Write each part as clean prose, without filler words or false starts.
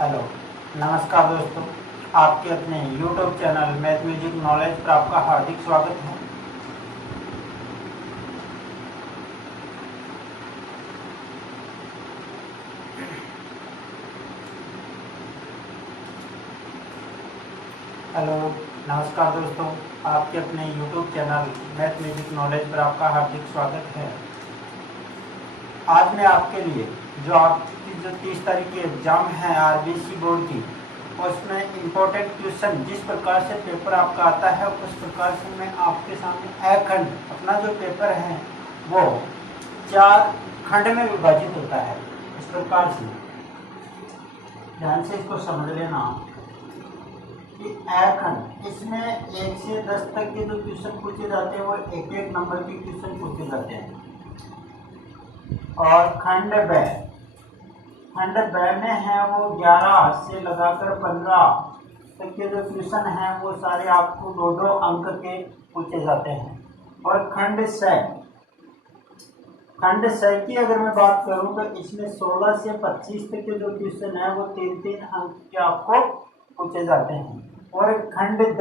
Hello, नमस्कार दोस्तों। आपके अपने YouTube channel math music knowledge पर आपका हार्दिक स्वागत है। हेलो, नमस्कार दोस्तों। आपके अपने YouTube channel math music knowledge पर आपका हार्दिक स्वागत है। आज मैं आपके लिए जो आपकी जो 30 तारीख की एग्ज़ाम है आरबीसी बोर्ड की, उसमें इम्पोर्टेंट क्वेश्चन जिस प्रकार से पेपर आपका आता है उस प्रकार से मैं आपके सामने एक खंड अपना जो पेपर है वो 4 खंड में विभाजित होता है। इस प्रकार से ध्यान से इसको समझ लेना कि एक खंड इसमें 1 से 10 तक के जो क्वेश्चन पूछे जाते हैं वो एक एक नंबर के क्वेश्चन पूछे जाते हैं। और खंड ब में है वो 11 से लगाकर 15 तक के जो क्वेश्चन हैं वो सारे आपको 2-2 अंक के पूछे जाते हैं। और खंड स की अगर मैं बात करूं तो इसमें 16 से 25 तक के जो क्वेश्चन है वो 3-3 अंक के आपको पूछे जाते हैं। और खंड द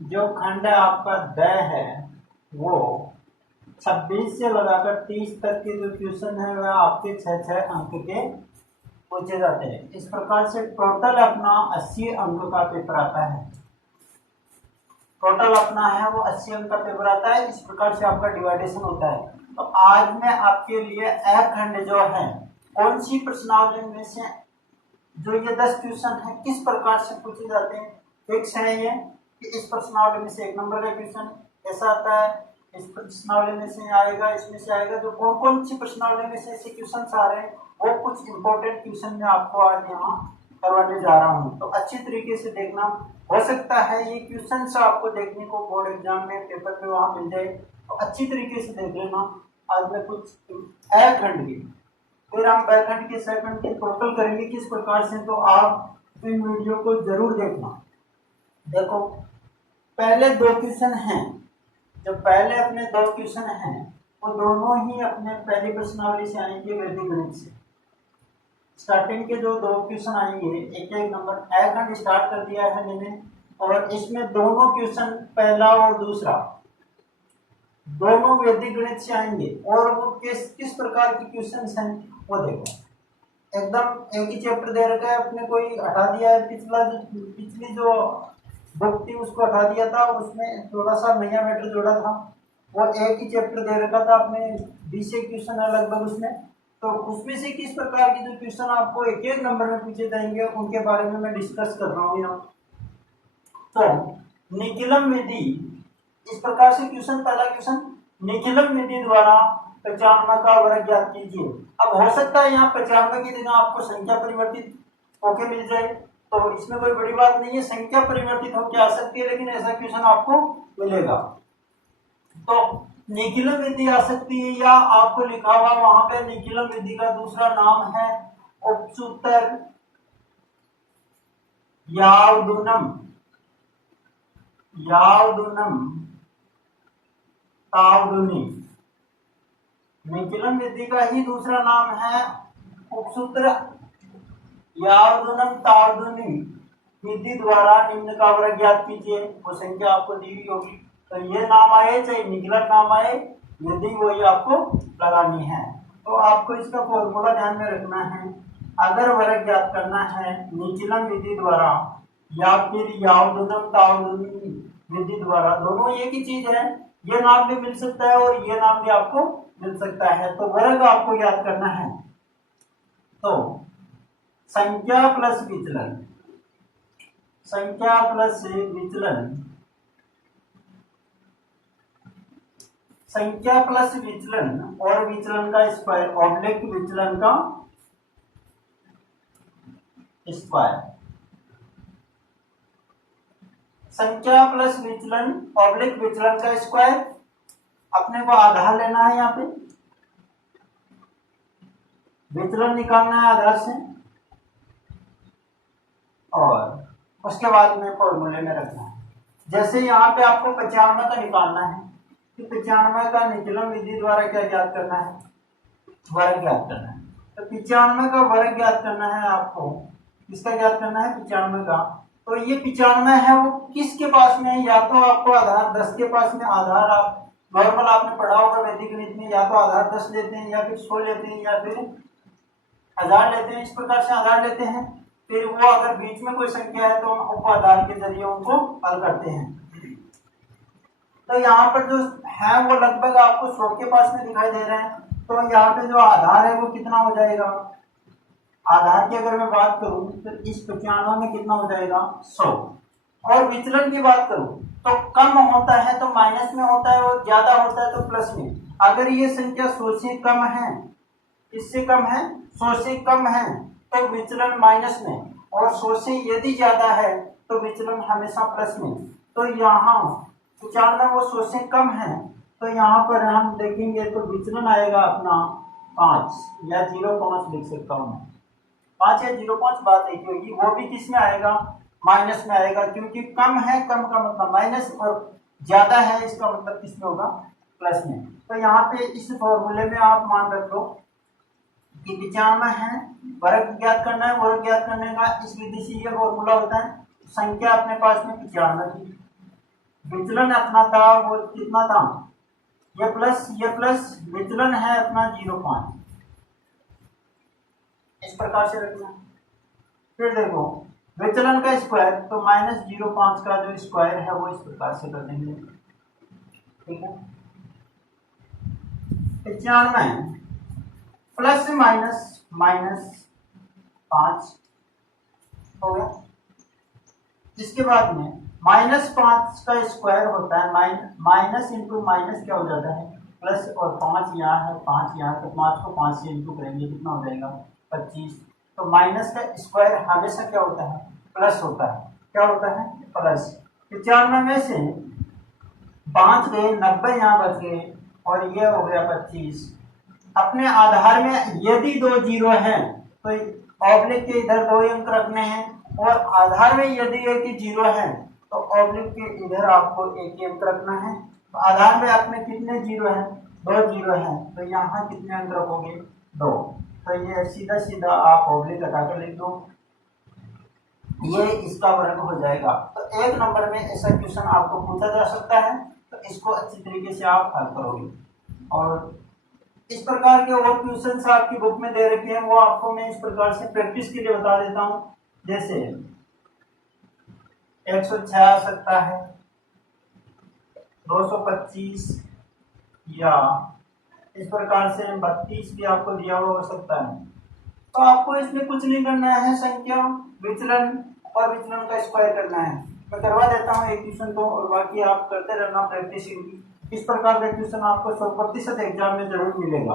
जो खंड आपका द है वो 26 से लगाकर 30 तक के जो क्वेश्चन है वह आपके 6-6 अंक के पूछे जाते हैं। इस प्रकार से टोटल अपना 80 अंक का पेपर आता है। टोटल अपना है वो 80 अंक का पेपर आता है। इस प्रकार से आपका डिवाइडेशन होता है। तो आज मैं आपके लिए एक खंड जो है कौन सी प्रश्नावली में से जो ये 10 क्वेश्चन है किस प्रकार से पूछे जाते हैं फिक्स है ये कि इस प्रश्नावली में से 1 नंबर का क्वेश्चन ऐसा आता है, इस प्रश्नावली में से आएगा, इसमें से आएगा। जो कौन कौन सी प्रश्नावली में से ऐसे क्वेश्चन आ रहे हैं वो कुछ इंपॉर्टेंट क्वेश्चन मैं आपको आज यहाँ करवाने जा रहा हूँ। तो अच्छी तरीके से देखना। हो सकता है ये क्वेश्चन आपको देखने को बोर्ड एग्जाम में पेपर में वहाँ मिल जाए, तो अच्छी तरीके से देख लेना। आज मैं कुछ एक खंड की फिर हम बैखंड के सेकंड के टोटल करेंगे किस प्रकार से। तो आप इन वीडियो को जरूर देखना। देखो, पहले 2 क्वेश्चन हैं। जो पहले अपने 2 क्वेश्चन हैं वो दोनों ही अपने पहली प्रश्नावली से आएंगे वैदिक गणित से। स्टार्टिंग के जो 2 क्वेश्चन आएंगे एक एक नंबर एक खंड स्टार्ट कर दिया है मैंने। और इसमें दोनों क्वेश्चन पहला और दूसरा दोनों वैदिक गणित से आएंगे। और वो किस प्रकार के क्वेश्चन हैं वो देखो। एकदम एक ही चैप्टर दे रखा है, अपने कोई हटा दिया है पिछली जो बुक थी उसको हटा दिया था, उसमें थोड़ा सा नया मैटर जोड़ा था। वो एक ही चैप्टर दे रखा था अपने 20 से क्वेश्चन है लगभग उसमें। तो उसमें से किस प्रकार के जो क्वेश्चन आपको एक एक नंबर में पूछे जाएंगे उनके बारे में मैं डिस्कस कर रहा हूँ यहाँ। तो निखिलम विधि इस प्रकार से क्वेश्चन, पहला क्वेश्चन, निखिलम विधि द्वारा 95 का वर्ग ज्ञात कीजिए। अब हो सकता है यहाँ 95 की जगह आपको संख्या परिवर्तित होके मिल जाए, तो इसमें कोई बड़ी बात नहीं है। संख्या परिवर्तित होकर आ सकती है लेकिन ऐसा क्वेश्चन आपको मिलेगा। तो निखिलम विधि आ सकती है या आपको लिखा हुआ वहां पे निखिलम विधि का दूसरा नाम है उपसूत्र यावदुनम तावदुनी। निखिलम विधि का ही दूसरा नाम है उपसूत्र यावदुनम तावदुनी विधि द्वारा निम्न का वर्ग ज्ञात कीजिए। वो संख्या आपको दी हुई होगी, तो ये नाम आए चाहे निखिलम नाम आए, विधि वही आपको लगानी है। तो आपको इसका फॉर्मूला ध्यान में रखना है। अगर वर्ग ज्ञात करना है निखिलम विधि द्वारा या फिर यावदुनम तावदुनी विधि द्वारा, दोनों एक ही चीज है। ये नाम भी मिल सकता है और ये नाम भी आपको मिल सकता है। तो वर्ग आपको याद करना है। तो संख्या प्लस विचलन, संख्या प्लस विचलन, संख्या प्लस विचलन और विचलन का स्क्वायर ऑब्लिक विचलन का स्क्वायर। संख्या प्लस विचलन ऑब्लिक विचलन का स्क्वायर अपने को आधार लेना है। यहाँ पे विचलन निकालना है आधार से और उसके बाद में फॉर्मूले में रखना है। जैसे यहाँ पे आपको 95 का निकालना है कि 95 का निखिलम विधि द्वारा क्या ज्ञात करना है, वर्ग ज्ञात करना है। तो 95 का वर्ग ज्ञात करना है आपको। किसका ज्ञात करना है? 95 का। तो ये 95 है वो किसके पास में है? या तो आपको आधार 10 के पास में, आधार आप नॉर्मल आपने पढ़ा होगा वैदिक गणित में, या तो आधार 10 लेते हैं, या फिर 100 लेते हैं, या फिर 1000 लेते हैं। इस प्रकार से आधार लेते हैं। फिर वो अगर बीच में कोई संख्या है तो हम उप आधार के जरिए उनको हल करते हैं। तो यहाँ पर जो है वो लगभग आपको 100 के पास में दिखाई दे रहे हैं। तो यहाँ पे जो आधार है वो कितना हो जाएगा? आधार की अगर मैं बात करूं तो इस 95 में कितना हो जाएगा? 100। और विचलन की बात करूं तो कम होता है तो माइनस में होता है, और ज्यादा होता है तो प्लस में। अगर ये संख्या 100 से कम है, इससे कम है, 100 से कम है तो विचलन माइनस में, और 100 से यदि ज्यादा है तो विचलन हमेशा प्लस में। तो यहाँ 95 वो 100 से कम है, तो यहाँ पर हम देखेंगे तो विचलन आएगा अपना 5 या 0.5 लिख सकता हूँ मैं। 5 या 0.5 बात एक होगी, वो भी किस में आएगा? माइनस में आएगा, क्योंकि कम है, कम का मतलब माइनस, और ज्यादा है इसका मतलब किस में होगा? प्लस में। तो यहाँ पे इस फॉर्मूले में आप मान रख लो कि 95 है, वर्ग ज्ञात करना है। वर्ग ज्ञात करने का इस विधि से ये फॉर्मूला होता है, संख्या अपने पास में 95 थी, विचलन अपना था वो कितना था? ये प्लस, विचलन है अपना 0.5। इस प्रकार से रखना। फिर देखो विचलन का स्क्वायर, तो -0.5 का जो स्क्वायर है वो इस प्रकार से कर देंगे। ठीक है, 95 प्लस माइनस 5 हो गया। इसके बाद में -5 का स्क्वायर होता है, माइनस इंटू माइनस क्या हो जाता है? प्लस, और 5 यहाँ है, 5 यहाँ, तो 5 को 5 से इंटू करेंगे, कितना हो जाएगा? 25। तो माइनस का स्क्वायर हमेशा क्या होता है? प्लस होता है। क्या होता है? प्लस। 95 में से 5 गए, 90 यहाँ बच गए, और ये हो गया 25। अपने आधार में यदि 2 जीरो हैं तो ऑब्लिक के इधर 2 अंक रखने हैं, और आधार में यदि एक ही जीरो है तो ऑब्लिक के इधर आपको एक ही अंक रखना है। तो आधार में अपने कितने जीरो हैं? 2 जीरो हैं, तो यहाँ कितने अंक रखोगे? 2। तो ये सीधा सीधा आप ऑब्लिक हटाकर लिख दो, ये इसका वर्ग हो जाएगा। तो 1 नंबर में ऐसा क्वेश्चन आपको पूछा जा सकता है, तो इसको अच्छी तरीके से आप हल करोगे। और इस प्रकार के और क्वेश्चन आपकी बुक में दे रखे हैं, वो आपको मैं इस प्रकार से प्रैक्टिस के लिए बता देता हूँ। जैसे 106 आ सकता है, 225, या इस प्रकार से 32 भी आपको दिया हुआ हो सकता है। तो आपको इसमें कुछ नहीं करना है, संख्या, विचलन और विचलन का स्क्वायर करना है। मैं करवा देता हूँ एक क्वेश्चन तो, और बाकी आप करते रहना प्रैक्टिस। इस प्रकार का क्वेश्चन आपको 100% एग्जाम में जरूर मिलेगा।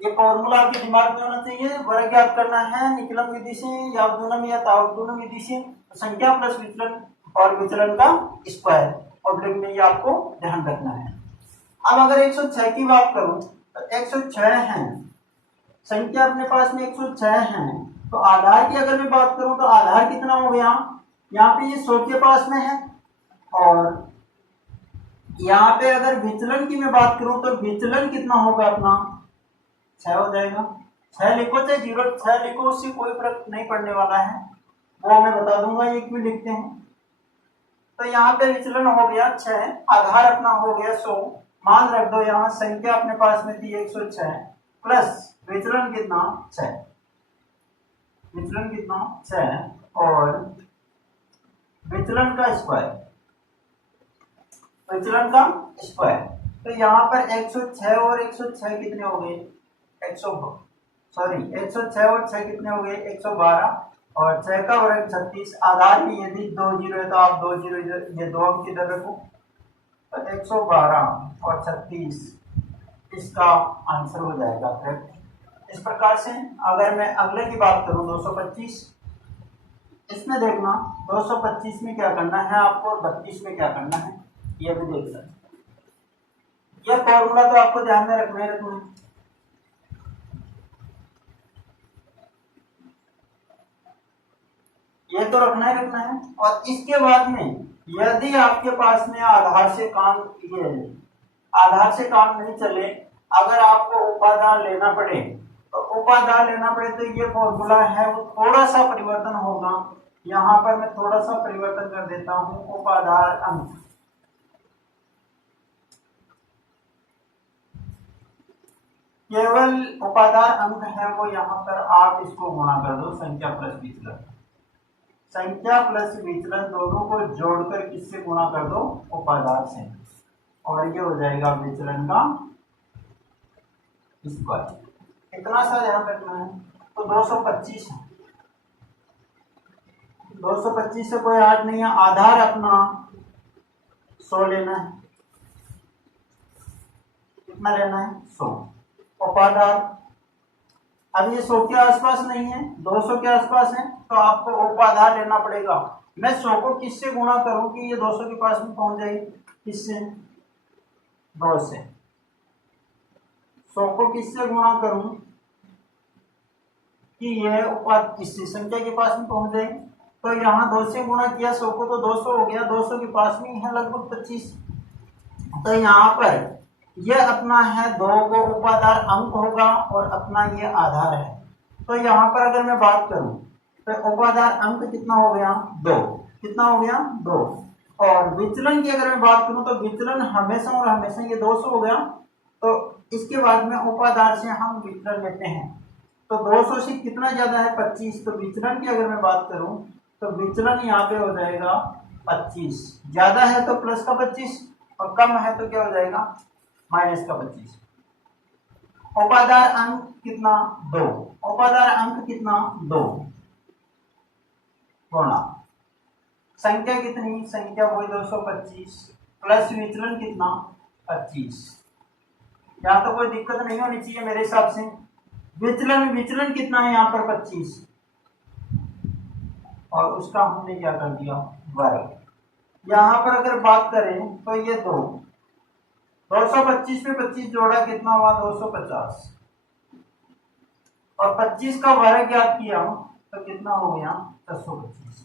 ये फॉर्मूला आपके दिमाग में होना चाहिए। वर्ग ज्ञात करना है निकलम विधि से या अवगुणन या तावगुणन विधि से, संख्या प्लस विचलन और विचलन का स्क्वायर, ऑब्लिक में ये आपको ध्यान रखना है। अब अगर 106 की बात करूं तो 106 है, संख्या अपने पास में 106 है। तो आधार की अगर मैं बात करूं तो आधार कितना हो गया? यहाँ पे ये 100 के पास में है, और यहाँ पे अगर विचलन की मैं बात करूं तो विचलन कितना होगा अपना? 6 हो जाएगा। 6 लिखो चाहे 06 लिखो, उससे कोई फर्क नहीं पड़ने वाला है, वो मैं बता दूंगा। एक भी लिखते हैं तो यहाँ पे विचलन हो गया 6, आधार अपना हो गया 100। मान रख दो यहाँ संख्या अपने पास में थी 106 प्लस विचलन कितना? 6। विचलन कितना? 6, और विचलन का स्क्वायर, विचलन का स्क्वायर। तो यहाँ पर 106 और 106 कितने हो गए? 106 और 6 कितने हो गए? 112, और 6 का वर्ग 36। आधार में यदि 2 जीरो है तो आप 2 जीरो ये 2 अंक इधर रखो, तो 112 और 36 इसका आंसर हो जाएगा करेक्ट। इस प्रकार से अगर मैं अगले की बात करूं 225, इसमें देखना 225 में क्या करना है आपको और 32 में क्या करना है, ये भी देख सकते। यह फॉर्मूला तो आपको ध्यान में रखना है। ये तो रखना ही रखना है। और इसके बाद में यदि आपके पास में आधार से काम नहीं चले, अगर आपको उपादान लेना पड़े तो उपादान लेना पड़े तो ये फॉर्मूला है वो थोड़ा सा परिवर्तन होगा। यहाँ पर मैं थोड़ा सा परिवर्तन कर देता हूँ। उपादान अंक, केवल उपादान अंक है वो यहाँ पर आप इसको गुणा कर दो संख्या प्लस विचलन। संख्या प्लस विचलन दोनों को जोड़कर किससे गुणा कर दो? उपादान से, और ये हो जाएगा विचलन का स्क्वायर। इतना सा ध्यान रखना है। तो 225 है, 225 से कोई हट नहीं है। आधार अपना 100 लेना है। कितना लेना है? 100। उपादान अब ये 100 के आसपास नहीं है, 200 के आसपास है, तो आपको उपादान लेना पड़ेगा। मैं 100 को किससे गुणा करूं कि ये 200 के पास में पहुंच जाए? किससे? 2 से। 100 को किससे गुणा करूं कि यह उपादान किससे संख्या के पास में पहुंच जाए? तो यहाँ 2 से गुणा किया 100 को तो 200 हो गया, 200 के पास में है लगभग 25। तो यहाँ पर यह अपना है 2 को उपादान अंक होगा और अपना ये आधार है। तो यहाँ पर अगर मैं बात करूं तो उपादान अंक कितना हो गया? 2। कितना हो गया? 2। और विचलन की अगर मैं बात करूं तो विचलन हमेशा और हमेशा ये 200 हो गया। तो इसके बाद में उपादान से हम विचलन लेते हैं। तो 200 से कितना ज्यादा है? 25। तो विचलन की अगर मैं बात करूं तो विचलन यहाँ पे हो जाएगा 25। ज्यादा है तो प्लस का 25 और कम है तो क्या हो जाएगा? माइनस का 25। उपादान अंक कितना? 2। उपादान अंक कितना? 2 गुणा संख्या कितनी? संख्या वही 225 प्लस विचलन कितना? 25। यहाँ तो कोई दिक्कत नहीं होनी चाहिए मेरे हिसाब से। विचलन कितना है यहाँ पर? 25, और उसका हमने क्या कर दिया? वर्ग। यहाँ पर अगर बात करें तो ये 225 पे 25 जोड़ा कितना हुआ? 250, और 25 का वर्ग याद किया तो कितना हो गया? 625।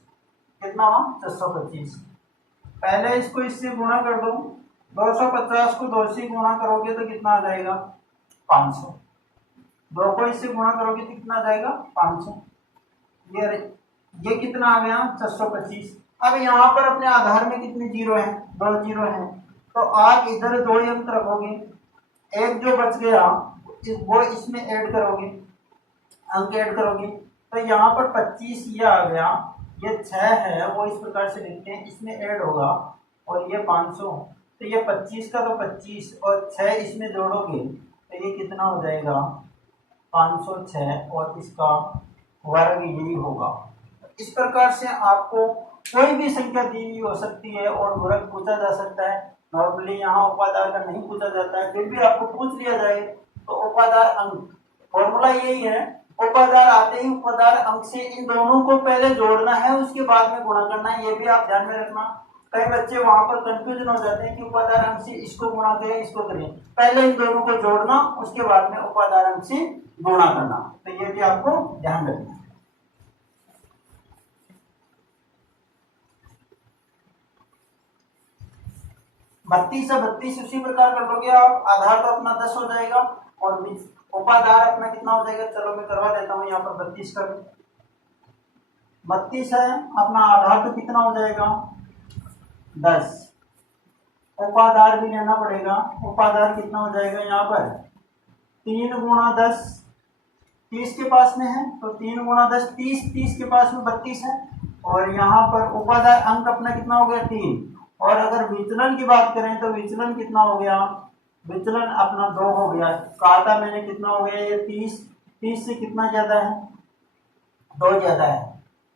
कितना हुआ? 625। पहले इसको इससे गुणा कर दो। 250 को 2 से गुणा करोगे तो कितना आ जाएगा? 500। 2 को इससे गुणा करोगे तो कितना आ जाएगा? 500। ये कितना आ गया? 625। अब यहाँ पर अपने आधार में कितने जीरो हैं? 2 जीरो हैं। तो आप इधर 2 अंक रखोगे, एक जो बच गया वो इसमें ऐड करोगे, अंक ऐड करोगे। तो यहाँ पर 25 ये आ गया, ये 6 है वो इस प्रकार से लिखते हैं, इसमें ऐड होगा, और ये 500। तो ये 25 का तो 25 और 6 इसमें जोड़ोगे तो ये कितना हो जाएगा? 506, और इसका वर्ग यही होगा। इस प्रकार से आपको कोई भी संख्या दी हुई हो सकती है और वर्ग पूछा जा सकता है। नॉर्मली यहाँ उपादान का नहीं पूछा जाता है, फिर भी आपको पूछ लिया जाए तो उपादान अंक, फॉर्मूला यही है। उपादान आते ही उपादान अंक से इन दोनों को पहले जोड़ना है, उसके बाद में गुणा करना है। ये भी आप ध्यान में रखना। कई बच्चे वहां पर कंफ्यूजन हो जाते हैं कि उपादान अंक से इसको गुणा करें, इसको करें। पहले इन दोनों को जोड़ना, उसके बाद में उपादान अंक से गुणा करना। तो ये भी आपको ध्यान रखना है। 32 से 32 उसी प्रकार कर लोगे आप। आधार तो अपना 10 हो जाएगा और उपाधार अपना कितना हो जाएगा? चलो मैं करवा देता हूँ। यहाँ पर 32 कर 32 है अपना आधार, तो कितना हो जाएगा? 10। उपाधार भी लेना पड़ेगा। उपाधार कितना हो जाएगा? यहाँ पर 3 गुणा 10, 30 के पास में है तो 3 गुणा 10 30, 30 के पास में 32 है। और यहाँ पर उपाधार अंक अपना कितना हो गया? 3। और अगर विचलन की बात करें तो विचलन कितना हो गया? विचलन अपना 2 हो गया। कहा था मैंने कितना हो गया? ये 30, 30 से कितना ज्यादा है? 2 ज्यादा है।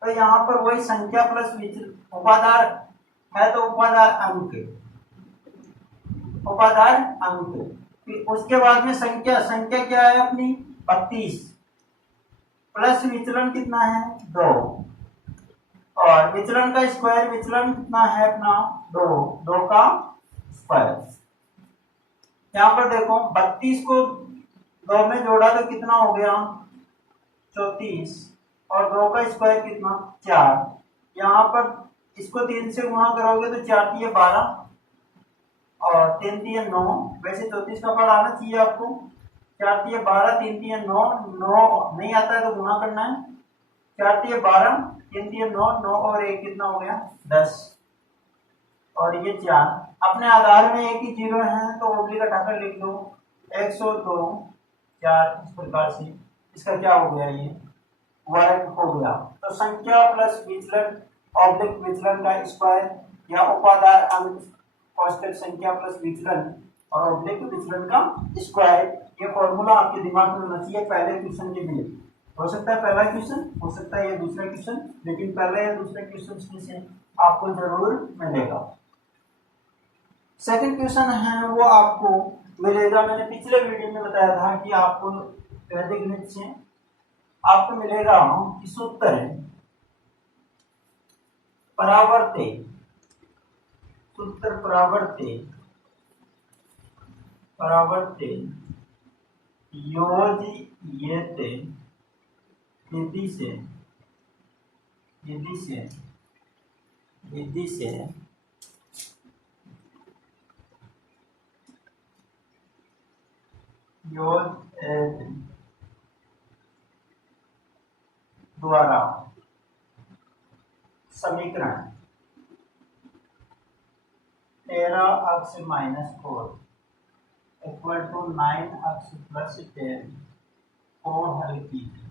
तो यहाँ पर वही संख्या प्लस विचलन, उपाधार है तो उपाधार अंक, उपाधार अंक। उसके बाद में संख्या, संख्या क्या है अपनी? 32 प्लस विचलन कितना है? 2, और विचलन का स्क्वायर, विचलन कितना है अपना? 2, 2 का स्क्वायर। यहाँ पर देखो 32 को 2 में जोड़ा तो कितना हो गया? 34, और 2 का स्क्वायर कितना? 4। यहाँ पर इसको 3 से गुणा करोगे तो 4 की 12, और 3 3 9, वैसे 34 का पार्ट आना चाहिए आपको। 4 3 12, 3 3 9, 9 नहीं आता है तो गुना करना है। 4 3 12, 3 3 9, 9 और 1 कितना हो गया 10, और ये 4। अपने आधार में एक ही जीरो है तो ओब्लिक हटाकर लिख दो 102 4, इस प्रकार से इसका क्या हो गया, ये वर्ग हो गया। तो संख्या प्लस विचलन ऑब्लिक विचलन का स्क्वायर या उपादान अंक औसत संख्या प्लस विचलन और ऑब्लिक विचलन का स्क्वायर, ये फॉर्मूला आपके दिमाग में होना चाहिए पहले क्वेश्चन के लिए। हो सकता है पहला क्वेश्चन, हो सकता है ये दूसरा क्वेश्चन, लेकिन पहले या दूसरे क्वेश्चन में से आपको जरूर मिलेगा। सेकंड क्वेश्चन है वो आपको मिलेगा, मैंने पिछले वीडियो में बताया था कि आपको वैदिक गणित से आपको मिलेगा कि सूत्र है परावर्ते, सूत्र परावर्ते परावर्ते योज्यते विधि से योज्यते द्वारा समीकरण 13x-4 इक्वल टू 9x+10 को हल कीजिए।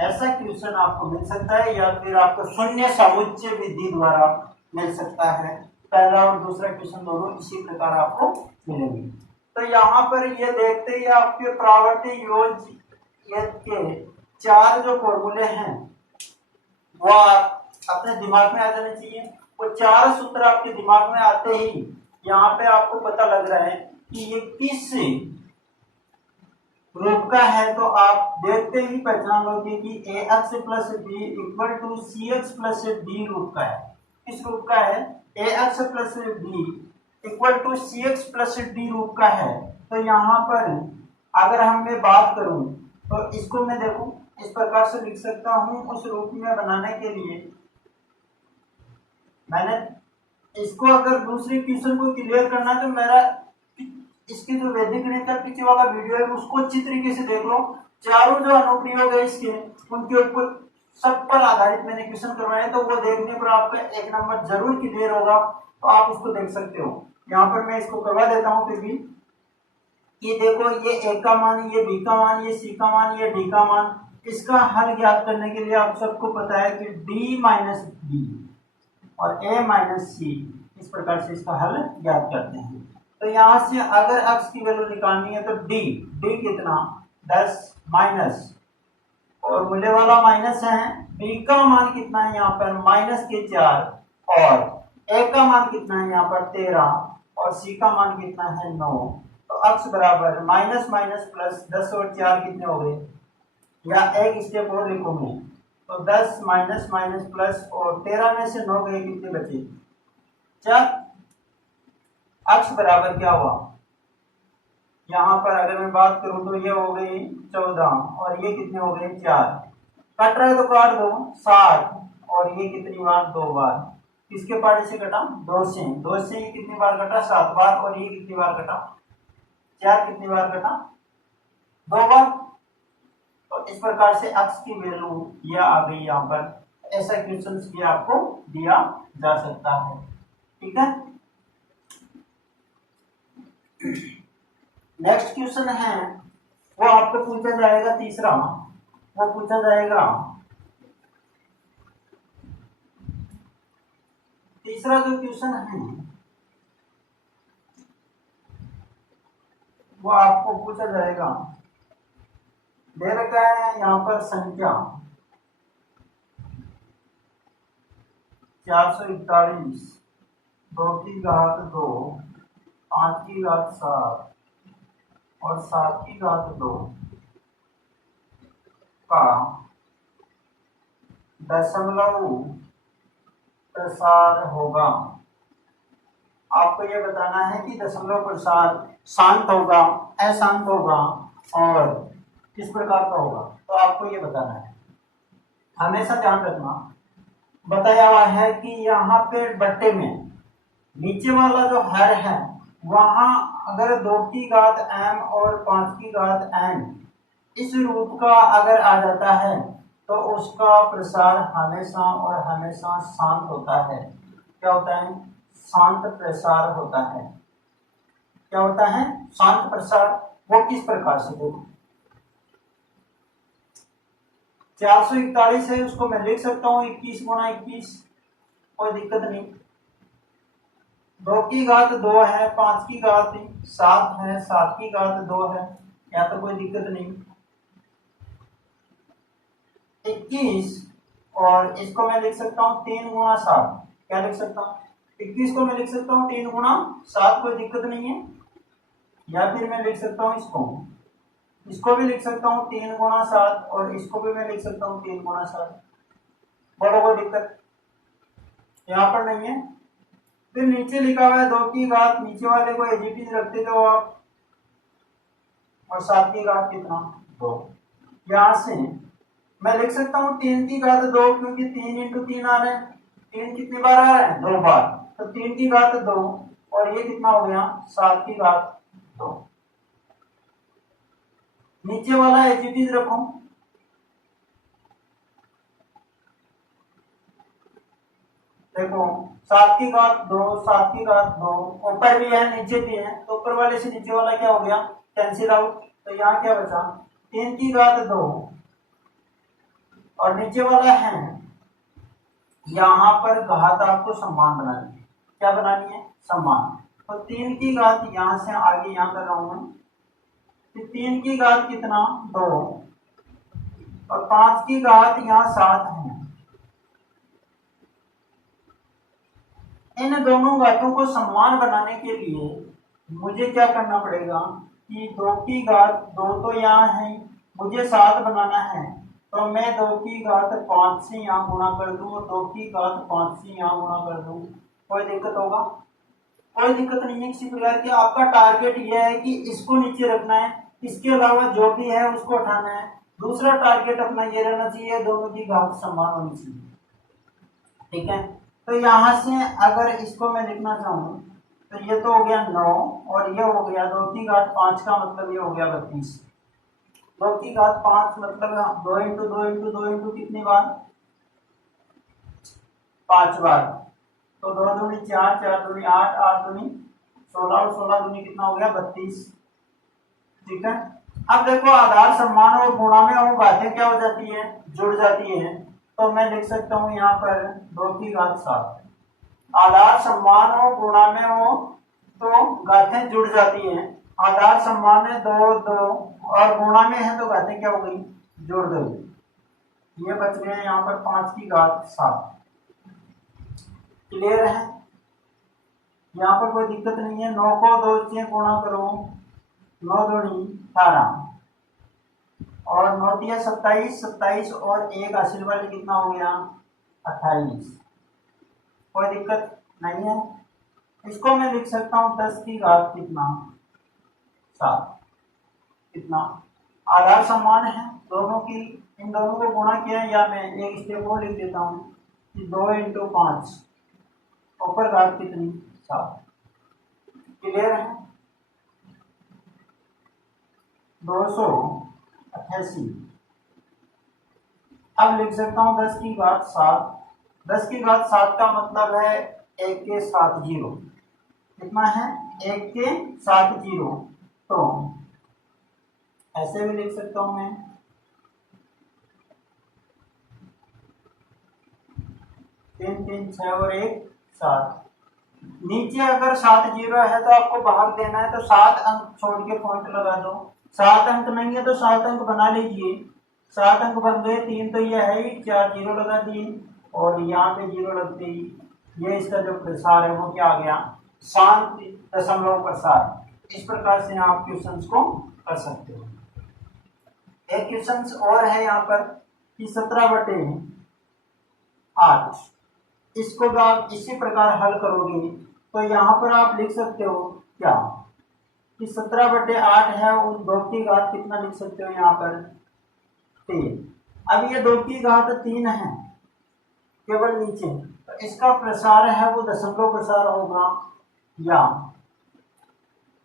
ऐसा क्वेश्चन आपको मिल सकता है या फिर आपको शून्य समुच्चय विधि द्वारा मिल सकता है। पहला और दूसरा क्वेश्चन दोनों इसी प्रकार आपको मिलेंगे। तो यहाँ पर ये देखते ही आपके परावर्ती योज्य के 4 जो फॉर्मूले हैं वो अपने दिमाग में आ जाने चाहिए। वो 4 सूत्र आपके दिमाग में आते ही यहाँ पे आपको पता लग रहा है कि ये किस रूप का है, तो आप देखते ही पहचान लोगे कि ax plus B equal to cx plus D रूप का है। किस रूप का है? ax plus B equal to cx plus D रूप का है। तो यहाँ पर अगर हम मैं बात करूं तो इसको मैं देखूं इस प्रकार से लिख सकता हूं। उस रूप में बनाने के लिए मैंने इसको अगर दूसरे क्वेश्चन को क्लियर करना तो मेरा इसके जो वैदिक गणित का पीछे वाला वीडियो है उसको अच्छी तरीके से देख लो। चारों जो अनुप्रयोग है इसके उनके ऊपर सब पर आधारित मैंने क्वेश्चन करवाए, तो वो देखने पर आपका 1 नंबर जरूर क्लियर होगा। तो आप उसको देख सकते हो। यहाँ पर मैं इसको करवा देता हूँ फिर भी। ये देखो, ये ए का मान, ये बी का मान, ये सी का मान, ये डी का मान। इसका हल ज्ञात करने के लिए आप सबको पता है कि डी माइनस बी और ए माइनस सी, इस प्रकार से इसका हल ज्ञात करते हैं। तो यहाँ से अगर x की वैल्यू निकालनी है तो डी कितना 10 माइनस, और मूल्य वाला माइनस है, b का मान कितना है यहाँ पर माइनस के 4, और a का मान कितना है यहाँ पर 13, और c का मान कितना है 9। तो x बराबर माइनस माइनस प्लस 10 और 4 कितने हो गए, या एक स्टेप और लिखूंगे तो 10 माइनस माइनस प्लस और 13 में से 9 गए, कितने बचे 4। x बराबर क्या हुआ, यहाँ पर अगर मैं बात करूं तो ये हो गई 14 और ये कितने हो गए 4। कट रहा है तो काट दो 60, और ये कितनी बार 2 बार। किसके पार्ट से कटा 2 से ये कितनी बार कटा 7 बार, और ये कितनी बार कटा 4, कितनी बार कटा 2 बार। तो इस प्रकार से x की वैल्यू ये आ गई यहाँ पर। ऐसा क्वेश्चन भी आपको दिया जा सकता है, ठीक है। नेक्स्ट क्वेश्चन है वो आपको पूछा जाएगा तीसरा, वो पूछा जाएगा तीसरा जो क्वेश्चन है वो आपको पूछा जाएगा, दे रखा है यहाँ पर संख्या 441, 2 की घात 2, 5 की घात 7 और 7 की घात 2 का दशमलव प्रसार होगा। आपको यह बताना है कि दशमलव प्रसार शांत होगा, अशांत होगा और किस प्रकार का होगा। तो आपको यह बताना है। हमेशा ध्यान रखना, बताया हुआ है कि यहाँ पे बट्टे में नीचे वाला जो हर है वहां अगर 2 की घात m और 5 की घात n इस रूप का अगर आ जाता है तो उसका प्रसार हमेशा और हमेशा शांत होता है। क्या होता है? शांत प्रसार होता है। क्या होता है? शांत प्रसार। वो किस प्रकार से? देखो 441 है, उसको मैं लिख सकता हूँ 21 गुणा 21, कोई दिक्कत नहीं। 2 की घात 2 है, 5 की घात 7 है, 7 की घात 2 है, या तो कोई दिक्कत नहीं। 21 और इसको मैं लिख सकता हूँ 3 गुणा 7। क्या लिख सकता हूँ? 21 को मैं लिख सकता हूँ 3 गुणा 7, कोई दिक्कत नहीं है। या फिर मैं लिख सकता हूँ इसको भी लिख सकता हूँ 3 गुणा 7 और इसको भी मैं लिख सकता हूँ 3 गुणा 7। बोलो कोई दिक्कत यहाँ पर नहीं है। फिर नीचे लिखा हुआ है 2 की घात, नीचे वाले को एज इट इज रखते जाओ आप, और 7 की घात कितना? 2। यहां से मैं लिख सकता हूँ 3 की घात 2, क्योंकि 3 इंटू 3 आ रहा है। 3 कितनी बार आ रहा है? 2 बार। तो 3 की घात 2 और ये कितना हो गया? 7 की घात 2। नीचे वाला एज इट इज रखो। देखो 7 की घात 2, 7 की घात 2, ऊपर भी है नीचे भी है, तो ऊपर वाले से नीचे वाला क्या हो गया? Cancel out. तो यहाँ क्या बचा? 3 की घात 2 और नीचे वाला है। यहाँ पर घात आपको समान बनानी है। क्या बनानी है? समान। तो 3 की घात यहाँ से आगे यहाँ कर रहा हूं मैं, 3 की घात कितना? 2 और 5 की घात यहाँ 7 है। इन दोनों घातों को समान बनाने के लिए मुझे क्या करना पड़ेगा कि 2 की घात 2 तो यहाँ है, मुझे 7 बनाना है, तो मैं 2 की घात 5 से यहाँ गुणा कर दूं और 2 की घात 5 से यहाँ गुणा कर दूं। कोई दिक्कत होगा? कोई दिक्कत नहीं है किसी प्रकार की। आपका टारगेट यह है कि इसको नीचे रखना है, इसके अलावा जो भी है उसको उठाना है। दूसरा टारगेट अपना ये रहना चाहिए दोनों की घात समान होनी चाहिए। ठीक है, तो यहां से अगर इसको मैं लिखना चाहूँ तो ये तो हो गया 9 और ये हो गया 2 की घात 5 का मतलब ये हो गया 32। 2 की घात 5 मतलब 2 इंटू 2 इंटू 2 इंटू कितनी बार? 5 बार। तो 2 दूनी 4, 4 दूनी 8, 8 दूनी 16 और 16 दूनी कितना हो गया? 32। ठीक है, अब देखो आधार सम्मान और गुणा में वो बातें क्या हो जाती है? जुड़ जाती है। तो मैं लिख सकता हूँ यहाँ पर 2 की घात 7। आधार सम्मान हो गुणा में हो तो घातें जुड़ जाती हैं। आधार सम्मान है 2 2 और गुणा में है तो घातें क्या हो गई? जुड़ गई। ये बच गए यहाँ पर 5 की घात 7। क्लियर है? यहाँ पर कोई दिक्कत नहीं है। 9 को 2 से गुणा करो, 9 दूनी 18 और 9 दिया 27, 27 और एक हासिल वाले कितना हो गया? 28। कोई दिक्कत नहीं है। इसको मैं लिख सकता हूँ 10 की घात कितना? 7। कितना? आधार समान है दोनों की, इन दोनों को गुणा किया है, या मैं एक स्टेप और लिख देता हूँ कि 2 इंटू 5 ऊपर घात कितनी? 7। क्लियर है? 288। अब लिख सकता हूँ 10 की घात 7। 10 की घात 7 का मतलब है 1 के 7 जीरो। कितना है? 1 के 7 जीरो। तो ऐसे भी लिख सकता हूं मैं 3 3 6 और 1 7। नीचे अगर 7 जीरो है तो आपको बाहर देना है, तो 7 अंक छोड़ के पॉइंट लगा दो। 7 अंक नहीं है तो 7 अंक बना लीजिए। 7 अंक बन गए, 3 तो ये है ही, 4 जीरो लगा दिए और यहाँ पे जीरो लगते ही ये इसका जो प्रसार है वो क्या आ गया? शांत दशमलव प्रसार। इस प्रकार से आप क्वेश्चंस को कर सकते हो। एक क्वेश्चन और है यहाँ पर कि 17/8, इसको भी आप इसी प्रकार हल करोगे तो यहाँ पर आप लिख सकते हो क्या कि 17/8 है, उस 2 की घात कितना लिख सकते हो यहाँ पर? 3। अब ये 2 की घात 3 है केवल नीचे, तो इसका प्रसार है वो दशमलव प्रसार होगा या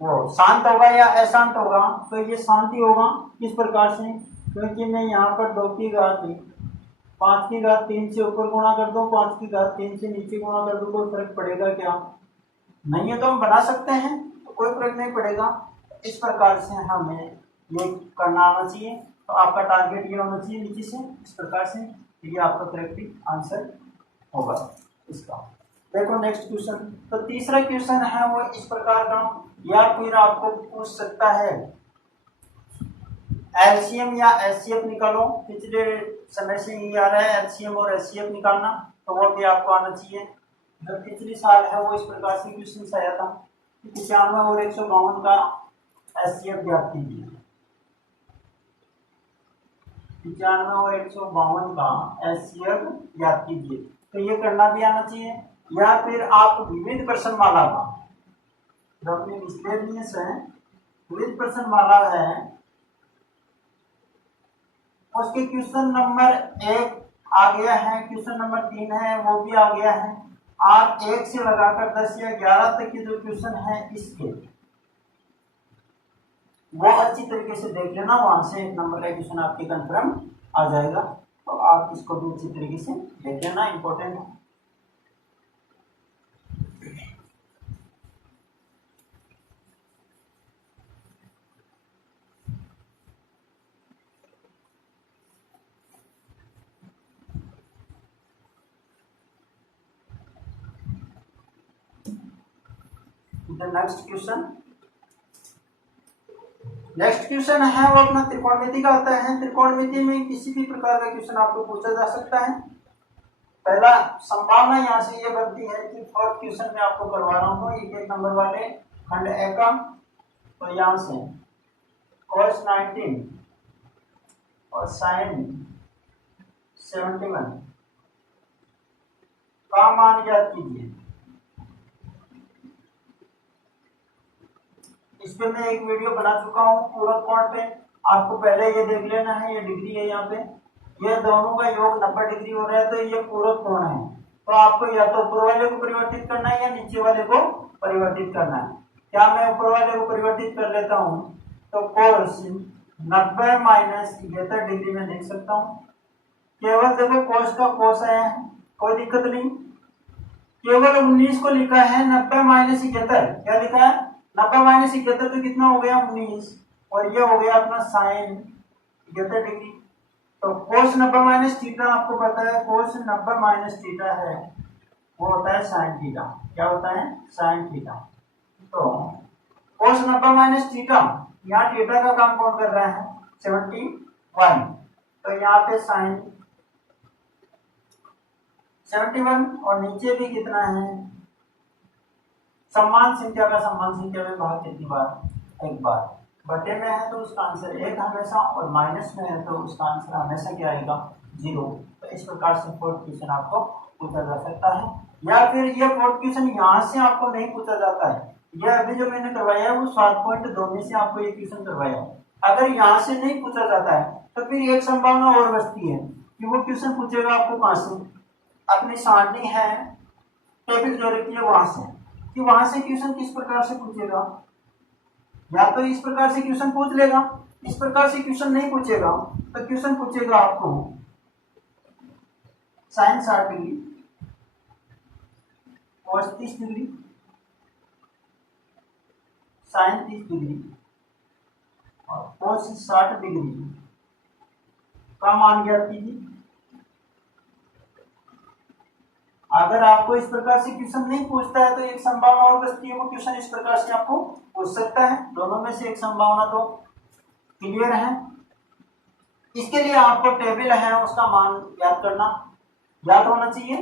वो शांत होगा या अशांत होगा। तो ये शांति होगा किस प्रकार से, क्योंकि मैं यहाँ पर 2 की घात 5 की घात 3 से ऊपर गुणा कर दूं, 5 की घात 3 से नीचे गुणा कर दूं, कोई फर्क पड़ेगा क्या? नहीं है। तो हम बना सकते हैं, तो कोई फर्क नहीं पड़ेगा। इस प्रकार से हमें ये करना आना चाहिए। तो आपका टारगेट ये होना चाहिए नीचे से इस प्रकार से, ये आपका करेक्ट आंसर होगा इसका। देखो नेक्स्ट क्वेश्चन। तो तीसरा क्वेश्चन है वो इस प्रकार का, या फिर आपको पूछ सकता है एलसीएम या एचसीएफ निकालो। पिछले समय से ही आ रहा है एलसीएम और एचसीएफ निकालना, तो वो भी आपको आना चाहिए। जो पिछले साल है वो इस प्रकार से क्वेश्चन आया था, 95 और 152 का एचसीएफ ज्ञात कीजिए। 95 और 152 का एचसीएफ ज्ञात कीजिए। तो ये करना भी आना चाहिए। या फिर आप विविध प्रश्नमाला का, जो अपनी मिसलेनियस है विविध प्रश्नमाला है, उसके क्वेश्चन नंबर 1 आ गया है, क्वेश्चन नंबर 3 है वो भी आ गया है। आप 1 से लगाकर 10 या 11 तक के जो क्वेश्चन है इसके वो अच्छी तरीके से देख लेना, वहां से 1 नंबर का क्वेश्चन आपके कंफर्म आ जाएगा। तो आप इसको भी अच्छी तरीके से देख लेना, इंपॉर्टेंट है। नेक्स्ट क्वेश्चन है वो अपना त्रिकोणमिति का आता है। त्रिकोणमिति में किसी भी प्रकार का क्वेश्चन आपको पूछा जा सकता है। पहला संभावना यहाँ से ये बनती है कि फोर्थ क्वेश्चन में आपको करवा रहा हूँ 1 नंबर वाले खंड ए का। तो यहाँ से cos 19 और sin 71 का मान ज्ञात कीजिए। इस पे मैं एक वीडियो बना चुका हूँ पूरक कोण पे, आपको पहले ये देख लेना है। ये डिग्री है यहाँ पे, ये दोनों का योग 90 डिग्री हो रहा है, तो ये पूरक कोण है। तो आपको या तो ऊपर वाले को परिवर्तित करना है या नीचे वाले को परिवर्तित करना है। क्या मैं ऊपर वाले को परिवर्तित कर लेता हूँ, तो cos 90 माइनस 71 डिग्री में देख सकता हूँ। केवल देखो cos का cos है, कोई दिक्कत नहीं। केवल 19 को लिखा है 90 माइनस 71, क्या लिखा है 90 माइनस 71, तो कितना हो गया 19, और ये हो गया अपना साइन 71 डिग्री। तो कोस 90 माइनस थीटा आपको पता है, कोस 90 माइनस थीटा है वो होता है साइन थीटा। क्या होता है साइन थीटा। तो कोस 90 माइनस थीटा, यहाँ थीटा का काम कौन कर रहा है 71, तो यहाँ पे साइन 71 और नीचे भी कितना है समान संख्या का समान संख्या में भाग कितनी बार एक बार, बटे में है तो उसका आंसर 1 हमेशा, और माइनस में है तो उसका आंसर हमेशा क्या आएगा 0। तो इस प्रकार से फोर्थ क्वेश्चन आपको पूछा जा सकता है। या फिर ये फोर्थ क्वेश्चन यहाँ से आपको नहीं पूछा जाता है, यह अभी जो मैंने करवाया है वो 7.2 में से आपको ये क्वेश्चन करवाया है। अगर यहाँ से नहीं पूछा जाता है तो फिर एक संभावना और बचती है कि वो क्वेश्चन पूछेगा आपको कहाँ से, अपनी सारणी है टेबल जो रखी है वहां से, कि वहां से क्वेश्चन किस प्रकार से पूछेगा। या तो इस प्रकार से क्वेश्चन पूछ लेगा, इस प्रकार से क्वेश्चन नहीं पूछेगा तो क्वेश्चन पूछेगा आपको sine 60 degree, cos 30 degree, sine 30 degree और cos 60 डिग्री का मान ज्ञात कीजिए। अगर आपको इस प्रकार से क्वेश्चन नहीं पूछता है तो एक संभावना और बचती है, वो क्वेश्चन इस प्रकार से आपको पूछ सकता है। दोनों में से एक संभावना तो क्लियर है। इसके लिए आपको टेबल है उसका मान याद करना याद होना चाहिए,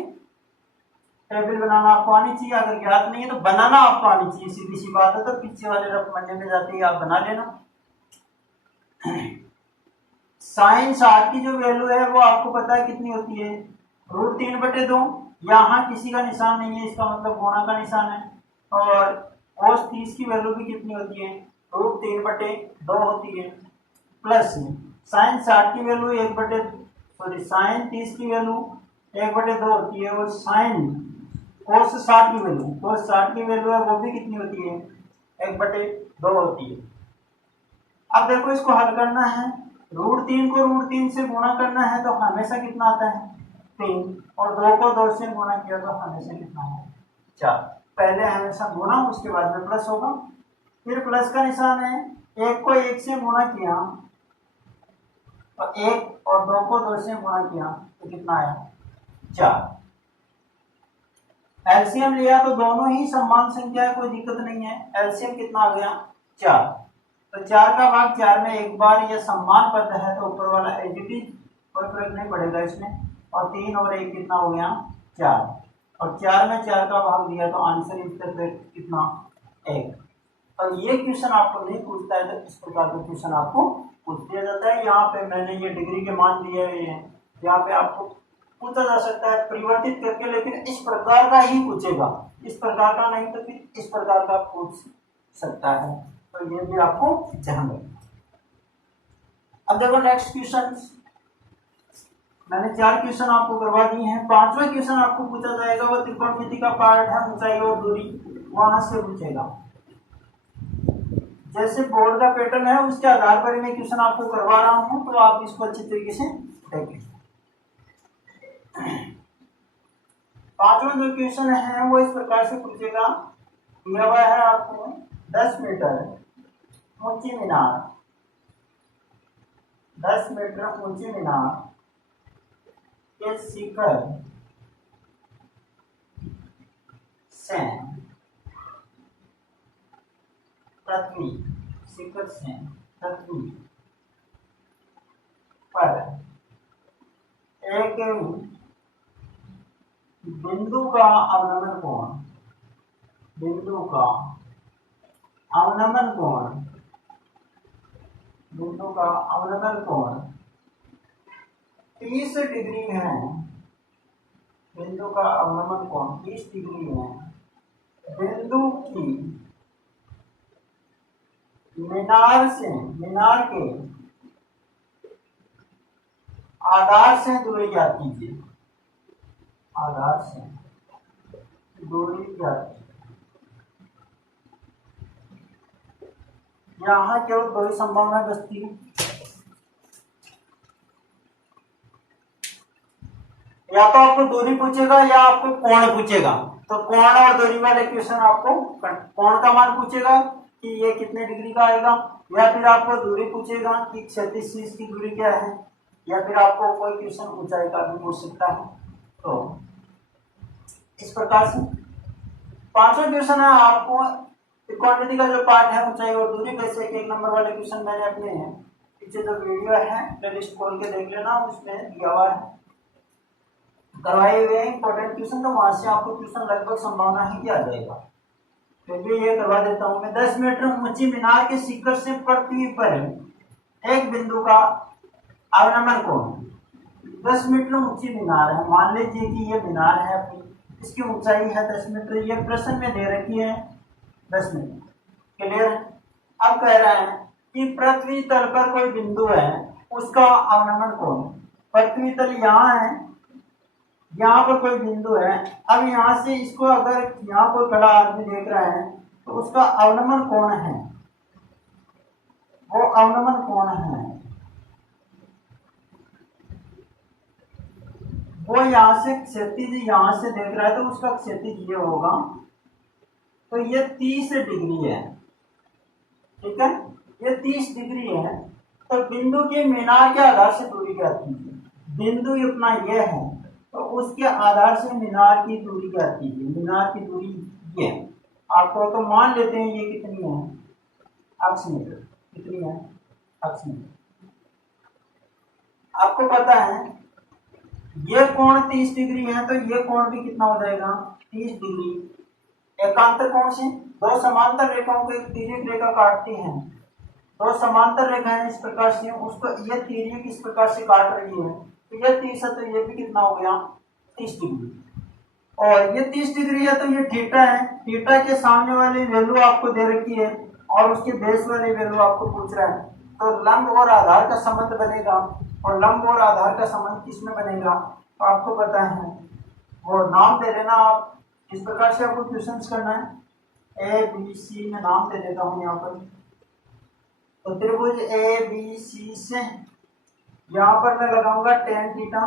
टेबल बनाना आपको आनी चाहिए। अगर ज्ञात नहीं है तो बनाना आपको आनी चाहिए, सीधी सी बात है। तो पीछे वाले रफ पन्ने में जाते ही आप बना लेना। साइन 60 की जो वैल्यू है वो आपको पता है कितनी होती है, √3/2। यहाँ किसी का निशान नहीं है, इसका मतलब गुणा का निशान है। और cos 30 की वैल्यू भी कितनी होती है, √3/2 होती है। प्लस साइन 60 की वैल्यू साइन 30 की वैल्यू 1/2 होती है, और साइन कोस 60 की वैल्यू, कोस 60 की वैल्यू है वो भी कितनी होती है, 1/2 होती है। अब देखो इसको हल करना है, √3 को √3 से गुणा करना है तो हमेशा कितना आता है 3, और 2 को 2 से गुणा किया तो हमेशा कितना है 4। पहले हमेशा गुणा, उसके बाद में प्लस होगा, फिर प्लस का निशान है, 1 को 1 से गुणा किया तो 1, और 2 को 2 से गुणा किया तो कितना आया 4। एलसीएम लिया तो दोनों ही समान संख्या है, कोई दिक्कत नहीं है। एलसीएम कितना आ गया 4, तो 4 का भाग 4 में एक बार, ये समान पद है तो ऊपर वाला एडिटिव, कोई फर्क नहीं पड़ेगा इसमें, और 3 और 1 कितना हो गया 4, और 4 में 4 का भाग दिया तो आंसर कितना 1। और ये क्वेश्चन आपको नहीं पूछता है तो इस प्रकार का क्वेश्चन आपको पूछ दिया जाता है। यहाँ पे मैंने ये डिग्री के मान दिए हुए हैं, यहाँ पे आपको पूछा जा सकता है परिवर्तित करके, लेकिन इस प्रकार का ही पूछेगा, इस प्रकार का नहीं तो फिर इस प्रकार का पूछ सकता है, तो ये भी आपको ध्यान रखना। अब देखो नेक्स्ट क्वेश्चन, मैंने 4 क्वेश्चन आपको करवा दिए हैं, 5वां क्वेश्चन आपको पूछा जाएगा, वो त्रिकोणमिति का पार्ट है, ऊंचाई और दूरी, वहां से पूछेगा। जैसे बोर्ड का पैटर्न है उसके आधार पर मैं क्वेश्चन आपको करवा रहा हूं, तो आप इसको अच्छी तरीके से देखें। 5वां जो क्वेश्चन है वो इस प्रकार से पूछेगा, दिया हुआ है आपको 10 मीटर ऊंची मीनार, 10 मीटर ऊंची मीनार के शिखर से पृथ्वी, शिखर से पृथ्वी पर एक बिंदु का अवनमन कोण, बिंदु का अवनमन कोण, बिंदु का अवनमन कोण 30 डिग्री है, बिंदु का अवनमन कोण 30 डिग्री है, बिंदु की मीनार से, मीनार के आधार से दूरी ज्ञात कीजिए, आधार से दूरी ज्ञात कीजिए। यहाँ केवल 2 ही संभावना बचती है, या तो आपको दूरी पूछेगा या आपको कोण पूछेगा, तो कोण और दूरी वाले क्वेश्चन आपको कोण का मान पूछेगा कि ये कितने डिग्री का आएगा, या फिर आपको दूरी पूछेगा कि क्षैतिज शीर्ष की दूरी क्या है, या फिर आपको कोई क्वेश्चन ऊंचाई का भी पूछ सकता है। तो इस प्रकार से 5वां क्वेश्चन है आपको त्रिकोणमिति का जो पार्ट है ऊंचाई और दूरी, वैसे 1 नंबर वाले क्वेश्चन मैंने अपने हैं पीछे जो वीडियो है प्लेलिस्ट खोल के देख लेना, उसमें दिया हुआ है, करवाए हुए इंपॉर्टेंट क्वेश्चन, तो वहां से आपको क्वेश्चन लगभग संभावना है कि आ जाएगा। तो ये करवा देता हूं मैं, 10 मीटर ऊंची मीनार के शिखर से पृथ्वी पर एक बिंदु का अवनमन कोण, 10 मीटर ऊंची मीनार है, मान लीजिए कि ये मीनार है अपनी, इसकी ऊंचाई है 10 मीटर, ये प्रश्न में दे रखी है 10 मीटर, क्लियर है। अब कह रहा है कि पृथ्वी तल पर कोई बिंदु है, उसका अवनमन कोण, पृथ्वी तल यहाँ है, यहाँ पर कोई बिंदु है, अब यहाँ से इसको अगर यहाँ कोई खड़ा आदमी देख रहा है तो उसका अवनमन कोण है, वो अवनमन कोण है, वो यहाँ से क्षैतिज, यहाँ से देख रहा है तो उसका क्षैतिज ये होगा, तो ये 30 डिग्री है, ठीक है, ये 30 डिग्री है। तो बिंदु के मीनार के आधार से दूरी ज्ञात कीजिए, बिंदु अपना ये है तो उसके आधार से मीनार की दूरी ज्ञात कीजिए, मीनार की दूरी ये है आपको, तो मान लेते हैं ये कितनी है अक्ष मीटर, कितनी है अक्ष मीटर। आपको पता है ये कोण 30 डिग्री है, तो ये कोण भी कितना हो जाएगा 30 डिग्री। एकांतर कोण से 2 समांतर रेखाओं को एक तिर्यक रेखा काटती है, 2 समांतर रेखाएं इस प्रकार से, उसको ये तिर्यक इस प्रकार से काट रही है, तो ये 30 है, तो ये भी कितना हो गया 30 डिग्री, और ये 30 डिग्री है तो ये थीटा है, थीटा के सामने वाली वैल्यू आपको दे रखी है और उसके बेस वाली वैल्यू आपको पूछ रहा है, तो लंब और आधार का संबंध बनेगा, और लंब और आधार का संबंध किसमें बनेगा, तो आपको पता है, वो नाम दे देना आप। इस प्रकार से आपको क्वेश्चन करना है। ए बी सी में नाम दे देता हूँ यहाँ पर। तो त्रिभुज ए बी सी से यहाँ पर मैं लगाऊंगा टेन थीटा।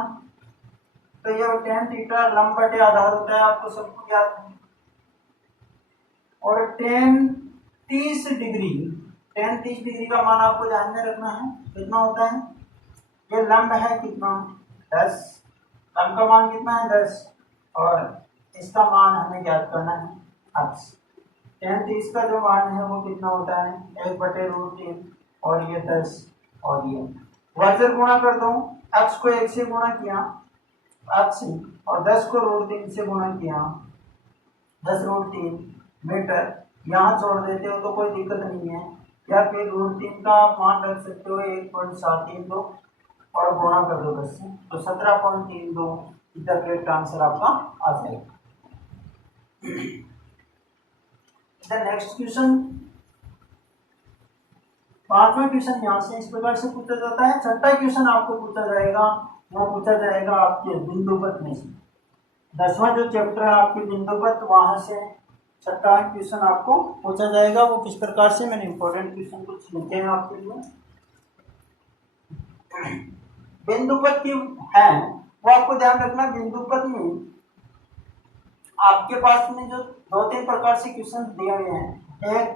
तो ये टेन थीटा लंब बटे आधार होता है, आपको सबको याद है। और टेन 30 डिग्री, टेन 30 डिग्री का मान आपको ध्यान में रखना है। कितना होता है? ये लंब है कितना? 10। लंब का मान कितना है? 10। और इसका मान हमें ज्ञात करना है अक्ष। टेन 30 का जो मान है वो कितना होता है? 1/√3। और ये 10 और ये वर्ग गुणा कर दो। अक्ष को 1 से गुणा किया, अक्ष, और 10 को √3 से गुणा किया, 10√3 मीटर। यहाँ छोड़ देते हो तो कोई दिक्कत नहीं है, या फिर √3 का मान रख सकते हो 1.732 और गुणा कर दो 10 से, तो 17.32 द करेक्ट आंसर आपका आ जाएगा। नेक्स्ट क्वेश्चन, पांचवा क्वेश्चन यहाँ से इस प्रकार से पूछा जाता है। छठा क्वेश्चन आपको पूछा जाएगा, वो पूछा जाएगा आपके बिंदुपथ में से। 10वां जो चैप्टर है आपके बिंदुपथ, वहां से छठा क्वेश्चन आपको पूछा जाएगा। वो किस प्रकार से, मैंने इंपॉर्टेंट क्वेश्चन कुछ लिखे हैं आपके लिए। बिंदुपथ की है वो आपको ध्यान रखना। बिंदुपथ में आपके पास में जो 2-3 प्रकार से क्वेश्चन दिए हुए हैं। एक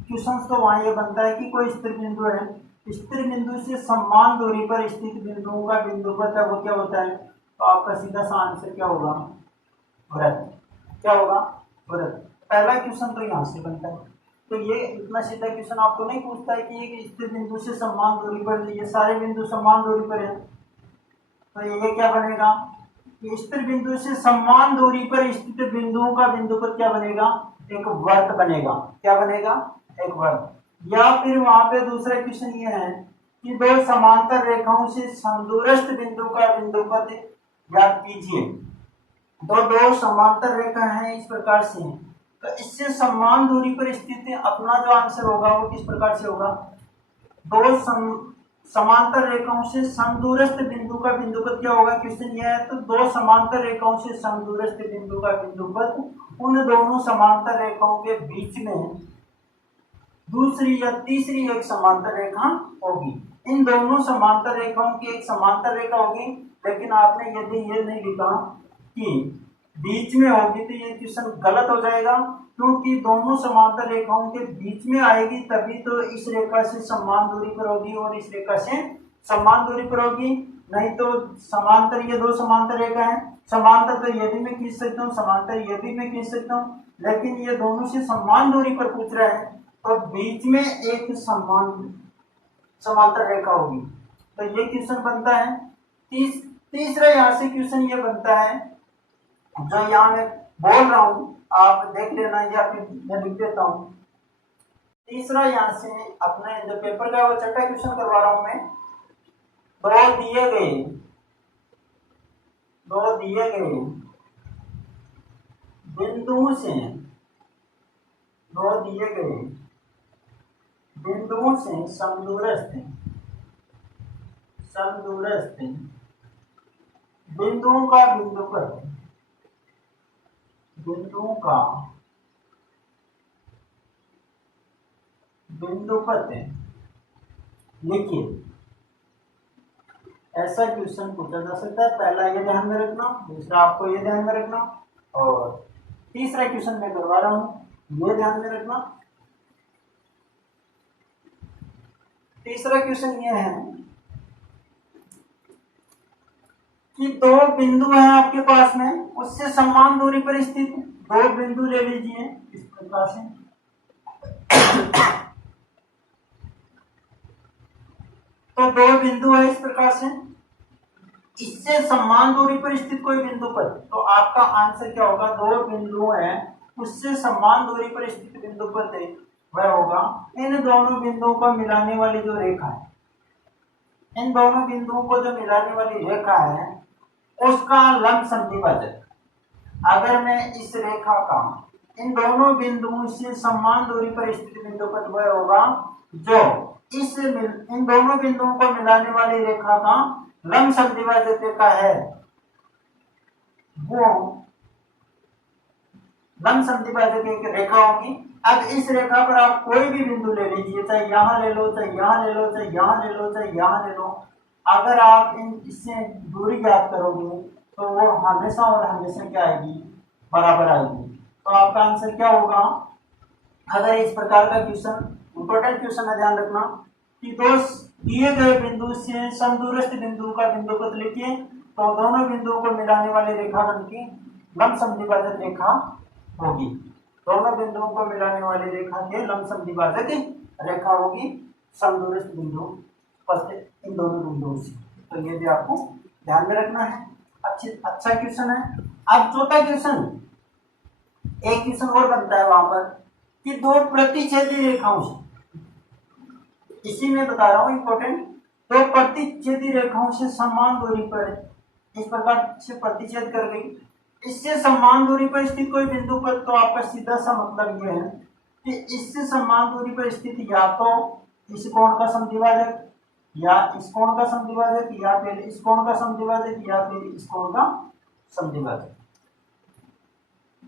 क्वेश्चन तो वहां ये बनता है कि कोई स्थिर बिंदु है, स्थिर बिंदु से समान दूरी पर स्थित बिंदुओं का बिंदुपथ है वो क्या होता है? तो आपका सीधा सा आंसर क्या होगा? वृत्त। क्या होगा? वृत्त। पहला क्वेश्चन तो यहाँ से बनता है। तो ये इतना सीधा क्वेश्चन आपको नहीं पूछता है कि एक स्थिर बिंदु से समान दूरी पर, ये सारे बिंदु समान दूरी पर है, तो ये क्या बनेगा? स्थिर बिंदु से समान दूरी पर स्थित बिंदुओं का बिंदुपथ क्या बनेगा? एक वृत्त बनेगा। क्या बनेगा? एक वृत्त। या फिर वहां पे दूसरा क्वेश्चन ये है कि दो समांतर रेखाओं से समदूरस्थ बिंदु का बिंदुपथ ज्ञात कीजिए। दो समांतर रेखा हैं इस प्रकार से, तो इससे समान दूरी पर स्थित अपना जो आंसर होगा वो किस प्रकार से होगा? दो समांतर रेखाओं से समदूरस्थ बिंदु का बिंदुपथ क्या होगा? क्वेश्चन यह है। तो दो समांतर रेखाओं से समदूरस्थ बिंदु का बिंदुपथ उन दोनों समांतर रेखाओं के बीच में दूसरी या तीसरी एक समांतर रेखा होगी। इन दोनों समांतर रेखाओं की एक समांतर रेखा होगी, लेकिन आपने यदि ये नहीं लिखा कि बीच में होगी तो ये क्वेश्चन गलत हो जाएगा, क्योंकि दोनों समांतर रेखाओं के बीच में आएगी तभी तो इस रेखा से समान दूरी पर होगी और इस रेखा से समान दूरी पर होगी। नहीं तो समांतर, ये दो समांतर रेखा है, समांतर तो ये भी मैं खींच सकता हूँ, समांतर ये भी मैं खींच सकता हूँ, लेकिन ये दोनों से समान दूरी पर पूछ रहा है तो बीच में एक समांतर रेखा होगी। तो ये क्वेश्चन बनता है। तीसरा यहाँ से क्वेश्चन ये बनता है, जो यहाँ मैं बोल रहा हूं आप देख लेना या फिर मैं लिख देता हूं। तीसरा यहाँ से अपने जो पेपर का वो छठा क्वेश्चन करवा रहा हूं मैं। दो दिए गए बिंदुओं से, दो दिए गए बिंदुओं से समदूरस्थ बिंदुओं का बिंदुपथ लिखिए। ऐसा क्वेश्चन पूछा जा सकता है। पहला ये ध्यान में रखना, दूसरा आपको ये ध्यान में रखना, और तीसरा क्वेश्चन मैं करवा रहा हूं ये ध्यान में रखना। तीसरा क्वेश्चन ये है कि दो बिंदु हैं आपके पास में, उससे समान दूरी पर स्थित दो बिंदु ले लीजिए इस प्रकार से। तो दो बिंदु है इस प्रकार से, इससे समान दूरी पर स्थित कोई बिंदु पर, तो आपका आंसर क्या होगा? दो बिंदु हैं उससे समान दूरी पर स्थित बिंदु पर थे, वह होगा इन दोनों बिंदुओं को मिलाने वाली जो रेखा है, इन दोनों बिंदुओं को जो मिलाने वाली रेखा है उसका लंब समद्विभाजक। अगर मैं इस रेखा का इन दोनों बिंदुओं से समान दूरी पर स्थित बिंदु पर, वह होगा जो इन दोनों बिंदुओं को मिलाने वाली रेखा का लंब समद्विभाजक रेखा है, वो लंब समद्विभाजक एक रेखा होगी। अब इस रेखा पर आप कोई भी बिंदु ले लीजिए, चाहे यहाँ ले लो, चाहे यहाँ ले लो, चाहे यहाँ ले लो, चाहे यहाँ ले लो। अगर आप इससे दूरी ज्ञात करोगे तो वो हमेशा और हमेशा क्या आएगी, बराबर आएगी। तो आपका आंसर क्या होगा? अगर इस प्रकार का क्वेश्चन, इंपॉर्टेंट क्वेश्चन है, ध्यान रखना कि दो दिए गए बिंदु से समदूरस्थ बिंदु का बिंदुपथ लिखिए तो दोनों बिंदुओं को मिलाने वाली रेखाखंड की लंब समद्विभाजक रेखा होगी। दोनों बिंदुओं को मिलाने वाली रेखा के लंब समद्विभाजक रेखा होगी समदूरस्थ बिंदु इन दोनों बिंदुओं से। तो ये भी आपको ध्यान में रखना है। अच्छा क्वेश्चन है। अब चौथा क्वेश्चन, एक क्वेश्चन और बनता है वहां पर कि दो प्रतिच्छेदी रेखाओं से, इसी में बता रहा हूं इंपॉर्टेंट, दो प्रतिच्छेदी रेखाओं से समान दूरी पर इस प्रकार से प्रतिच्छेद कर गई, इससे समान दूरी पर स्थित कोई बिंदु पर, तो आपका सीधा सा मतलब यह है कि इससे समान दूरी पर स्थित या तो इस कोण का समद्विभाजक या इस कोण का समद्विभाजक या फिर इस कोण का समद्विभाजक या फिर इस कोण का समद्विभाजक।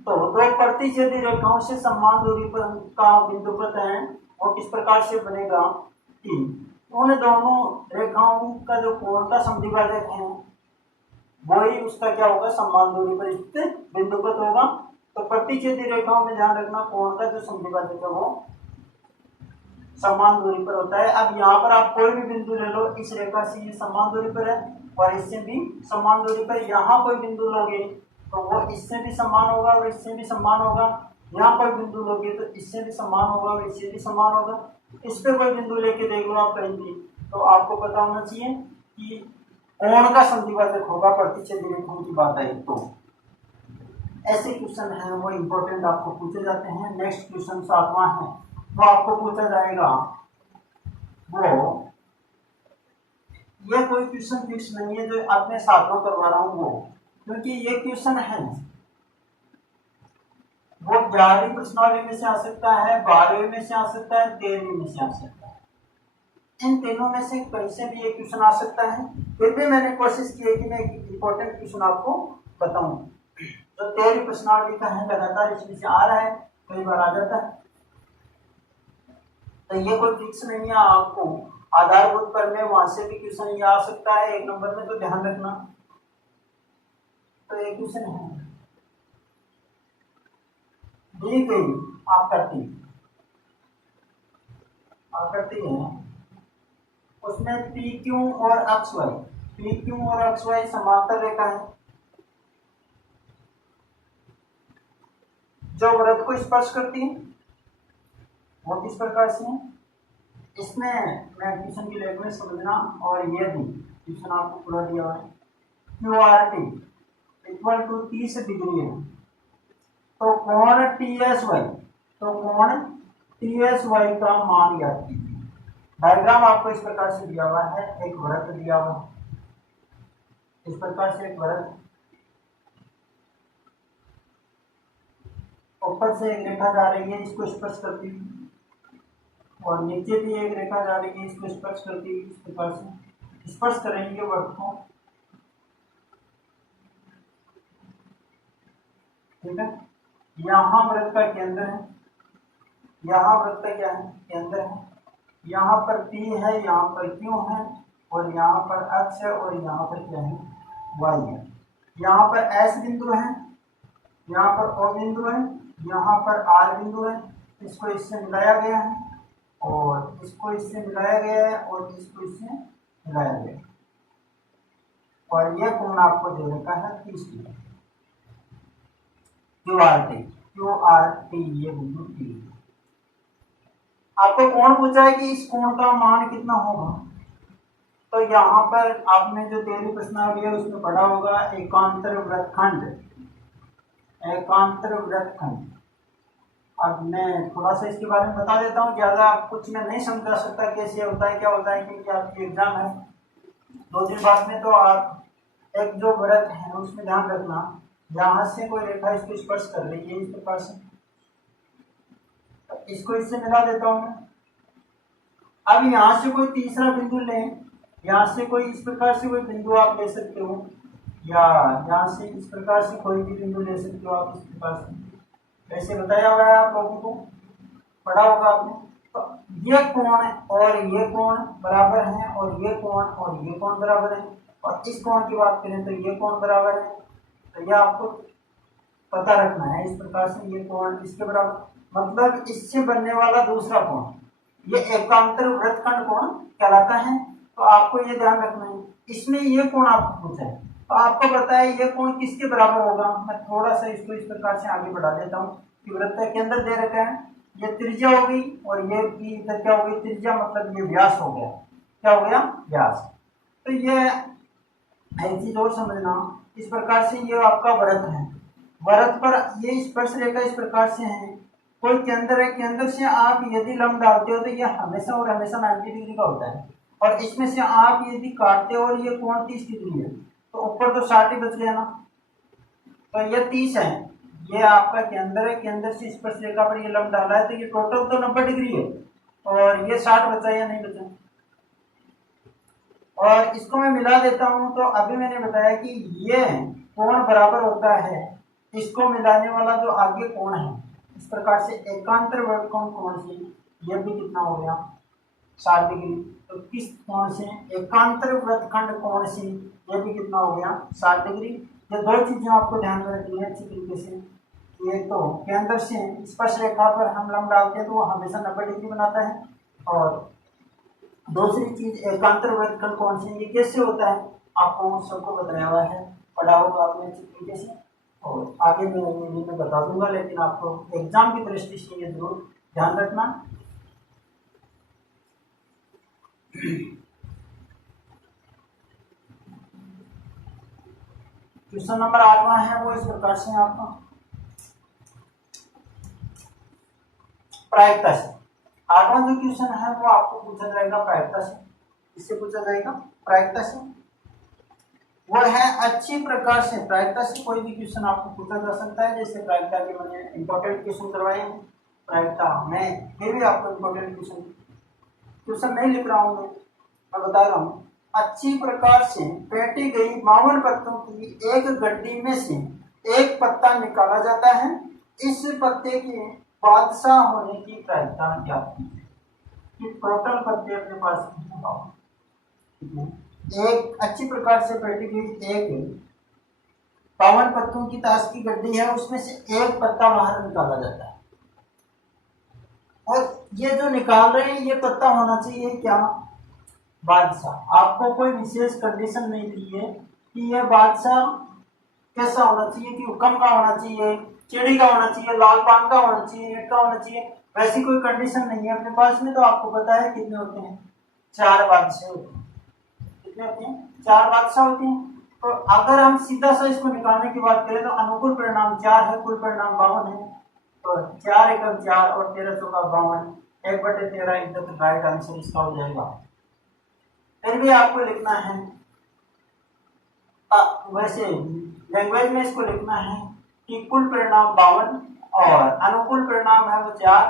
तो दो प्रतिच्छेदी रेखाओं से समान दूरी पर का बिंदुपथ है वो किस प्रकार से बनेगा कि उन दोनों रेखाओं का जो कोण का समद्विभाजक है वही उसका क्या होगा, समान दूरी पर स्थित बिंदुपथ होगा। तो प्रतिच्छेदी रेखाओं में ध्यान रखना कोण का जो समद्विभाजक है वो समान दूरी पर होता है। अब यहाँ पर आप कोई भी बिंदु ले लो, इस रेखा से ये समान दूरी पर है और इससे भी समान दूरी पर, यहाँ कोई बिंदु लोगे तो वो इससे भी समान होगा और इससे भी समान होगा। यहाँ कोई बिंदु लोगे तो इससे भी समान होगा और इससे भी समान होगा। इस पे कोई बिंदु लेके देख लो आप कहीं भी, तो आपको पता होना चाहिए कि कोण का समद्विभाजक होगा प्रतिच्छेदी रेखाओं की बात आई तो। ऐसे क्वेश्चन हैं वो इंपॉर्टेंट आपको पूछे जाते हैं। नेक्स्ट क्वेश्चन 7वां है, वो आपको पूछा जाएगा, वो ये कोई क्वेश्चन फिक्स नहीं है जो अपने 7वां करवा रहा हूँ वो, क्योंकि ये क्वेश्चन है वो 11वीं प्रश्नावली में से आ सकता है, 12वीं में से आ सकता है, 13वीं में से आ सकता है। इन तीनों में से कहीं से भी एक क्वेश्चन आ सकता है। फिर भी मैंने कोशिश की है कि मैं इंपॉर्टेंट क्वेश्चन आपको बताऊं। तो 13वीं प्रश्नावली का है, लगातार इसमें से आ रहा है, कई बार आ जाता है। तो ये कोई फिक्स नहीं है, आपको आधारभूत पर में वहां से भी क्वेश्चन ये आ सकता है 1 नंबर में, तो ध्यान रखना। तो एक क्वेश्चन है, दी गई आकृति है, उसमें पी क्यू और एक्स वाई समांतर रेखा है जो वृत्त को स्पर्श करती है। वो किस प्रकार से है, इसमें मैं क्वेश्चन की लैंग्वेज समझना। और ये भी क्वेश्चन आपको पूरा दिया हुआ है, Q R T equal to 30 degree है, तो कोण टी एस वाई का मान ज्ञात कीजिए। डायग्राम आपको इस प्रकार से दिया हुआ है, एक वृत्त दिया हुआ है, इस प्रकार से एक वृत्त, ऊपर से एक रेखा जा रही है इसको स्पर्श करती हुई और नीचे भी एक रेखा जा रही है इसको स्पर्श करती हुई, इस प्रकार से स्पर्श करेंगे वृत्त को। ठीक है, यहाँ वृत्त का केंद्र है, यहाँ वृत्त का क्या है, केंद्र है। यहाँ पर P है, यहाँ पर Q है और यहाँ पर X है और यहाँ पर क्या है, Y है। यहाँ पर S बिंदु है, यहाँ पर O बिंदु है, यहाँ पर R बिंदु है। इसको इससे मिलाया गया है और इसको इससे मिलाया गया है और इसको इससे मिलाया गया है और यह कोण आपको दे रखा है 30 डिग्री। क्यू आर टी ये बिंदु T। आपको कोण पूछा है कि इस कोण का मान कितना होगा, तो यहाँ पर आपने जो 13वीं प्रश्नावली है उसमें पढ़ा होगा एकांतर वृत्तखंड। अब मैं थोड़ा सा इसके बारे में बता देता हूँ, ज़्यादा कुछ मैं नहीं समझा सकता कैसे होता है क्या होता है, क्योंकि आपकी एग्जाम है 2 दिन बाद में। तो आप एक जो वृत्त है उसमें ध्यान रखना, यहाँ से कोई रेखा इसको स्पर्श कर रही है इस प्रकार से, इसको इससे मिला देता हूं मैं। अब यहाँ से कोई तीसरा बिंदु लें, यहाँ से कोई इस प्रकार से कोई बिंदु आप ले सकते हो, या यहाँ से इस प्रकार से कोई भी बिंदु ले सकते हो आप, इस प्रकार से ऐसे बताया हुआ है आप लोगों को, पढ़ा होगा आपने। तो ये कोण और ये कोण बराबर हैं, और ये कोण और ये कोण बराबर है, और इस कोण की बात करें तो ये कोण बराबर है। तो ये आपको पता रखना है, इस प्रकार से ये कोण इसके बराबर, मतलब इससे बनने वाला दूसरा कोण ये एकांतर वृत्तखंड कोण कहलाता है। तो आपको ये ध्यान रखना है, इसमें ये कोण आपको पूछा है, तो आपको पता है ये कोण किसके बराबर होगा। मैं थोड़ा सा इसको इस प्रकार से आगे बढ़ा देता हूँ कि वृत्त का केंद्र दे रखा है, ये त्रिज्या हो गई, और ये भी इधर क्या हो गई त्रिज्या, मतलब ये व्यास हो गया, क्या हो गया व्यास। तो ये एक चीज और समझना, इस प्रकार से ये आपका वृत्त है, वृत्त पर ये स्पर्श रेखा इस प्रकार से है, कोई केंद्र है, केंद्र से आप यदि लंब डालते हो तो ये हमेशा और हमेशा 90 डिग्री का होता है, और इसमें से आप यदि काटते हो और ये कोण 30 डिग्री है, तो ऊपर तो 60 ही बच गया ना, तो ये 30 है, ये आपका केंद्र है, केंद्र से स्पर्श रेखा पर ये लंब डाला है, तो ये टोटल तो 90 डिग्री है, और ये 60 बचा या नहीं बचा। और इसको मैं मिला देता हूं, तो अभी मैंने बताया कि ये कोण बराबर होता है, इसको मिलाने वाला जो आगे कोण है, इस प्रकार से एकांतर वृत्तकोण कोण से ये भी कितना हो गया 60 डिग्री। तो किस कोण से, एकांतर वृत्तखंड कोण से ये भी कितना हो गया 60 डिग्री। ये दो चीजें आपको ध्यान में रखनी है अच्छी तरीके से। ये तो केंद्र से स्पर्श रेखा पर हम लंब डालते हैं तो वो हमेशा 90 डिग्री बनाता है, और दूसरी चीज एकांतर वृत्तखंड कोण से ये कैसे होता है आपको सबको बताया हुआ है, पढ़ा होगा आपने अच्छी तरीके से, और आगे मैं बता दूंगा, लेकिन आपको एग्जाम की दृष्टि से ये जरूर ध्यान रखना। क्वेश्चन नंबर 8वां है, वो इस प्रकार से आपका प्रायिकता से। 8वां जो क्वेश्चन है वो आपको पूछा जाएगा प्रायिकता से, इससे पूछा जाएगा प्रायिकता से, वो है अच्छी प्रकार से। प्रायिकता से कोई भी क्वेश्चन आपको पूछा जा सकता है, जैसे प्रायिकता के मैंने इंपॉर्टेंट क्वेश्चन करवाए हैं, प्रायिकता में फिर भी आपको इंपॉर्टेंट क्वेश्चन नहीं लिख रहा हूं, मैं बता रहा हूँ। अच्छी प्रकार से पेटी गई 52 पत्तों की एक गड्डी में से एक पत्ता निकाला जाता है, इस पत्ते के बादशाह होने की प्रायिकता क्या है। टोटल पत्ते अपने पास एक अच्छी प्रकार से पेटी गई एक 52 पत्तों की ताश की गड्डी है, उसमें से एक पत्ता बाहर निकाला जाता है, और ये जो निकाल रहे हैं ये पत्ता होना चाहिए क्या बादशाह। आपको कोई विशेष कंडीशन नहीं दी है कि यह बादशाह कैसा होना चाहिए, कि हुक्म का होना चाहिए, चिड़ी का होना चाहिए, लाल पान का होना चाहिए, ईंट का होना चाहिए, वैसी कोई कंडीशन नहीं है अपने पास में। तो आपको पता है कितने होते हैं 4 बादशाह होते हैं, कितने होते हैं 4 बादशाह होते हैं। तो अगर हम सीधा सा इसको निकालने की बात करें तो अनुकूल परिणाम 4 है, कुल परिणाम 52 है, तो 4 एकम 4 और 13 चौका 52, 1/13 इधर राइट आंसर इसका हो जाएगा। फिर भी आपको लिखना है वैसे लैंग्वेज में इसको लिखना है कि कुल परिणाम 52 और अनुकूल परिणाम है वो 4,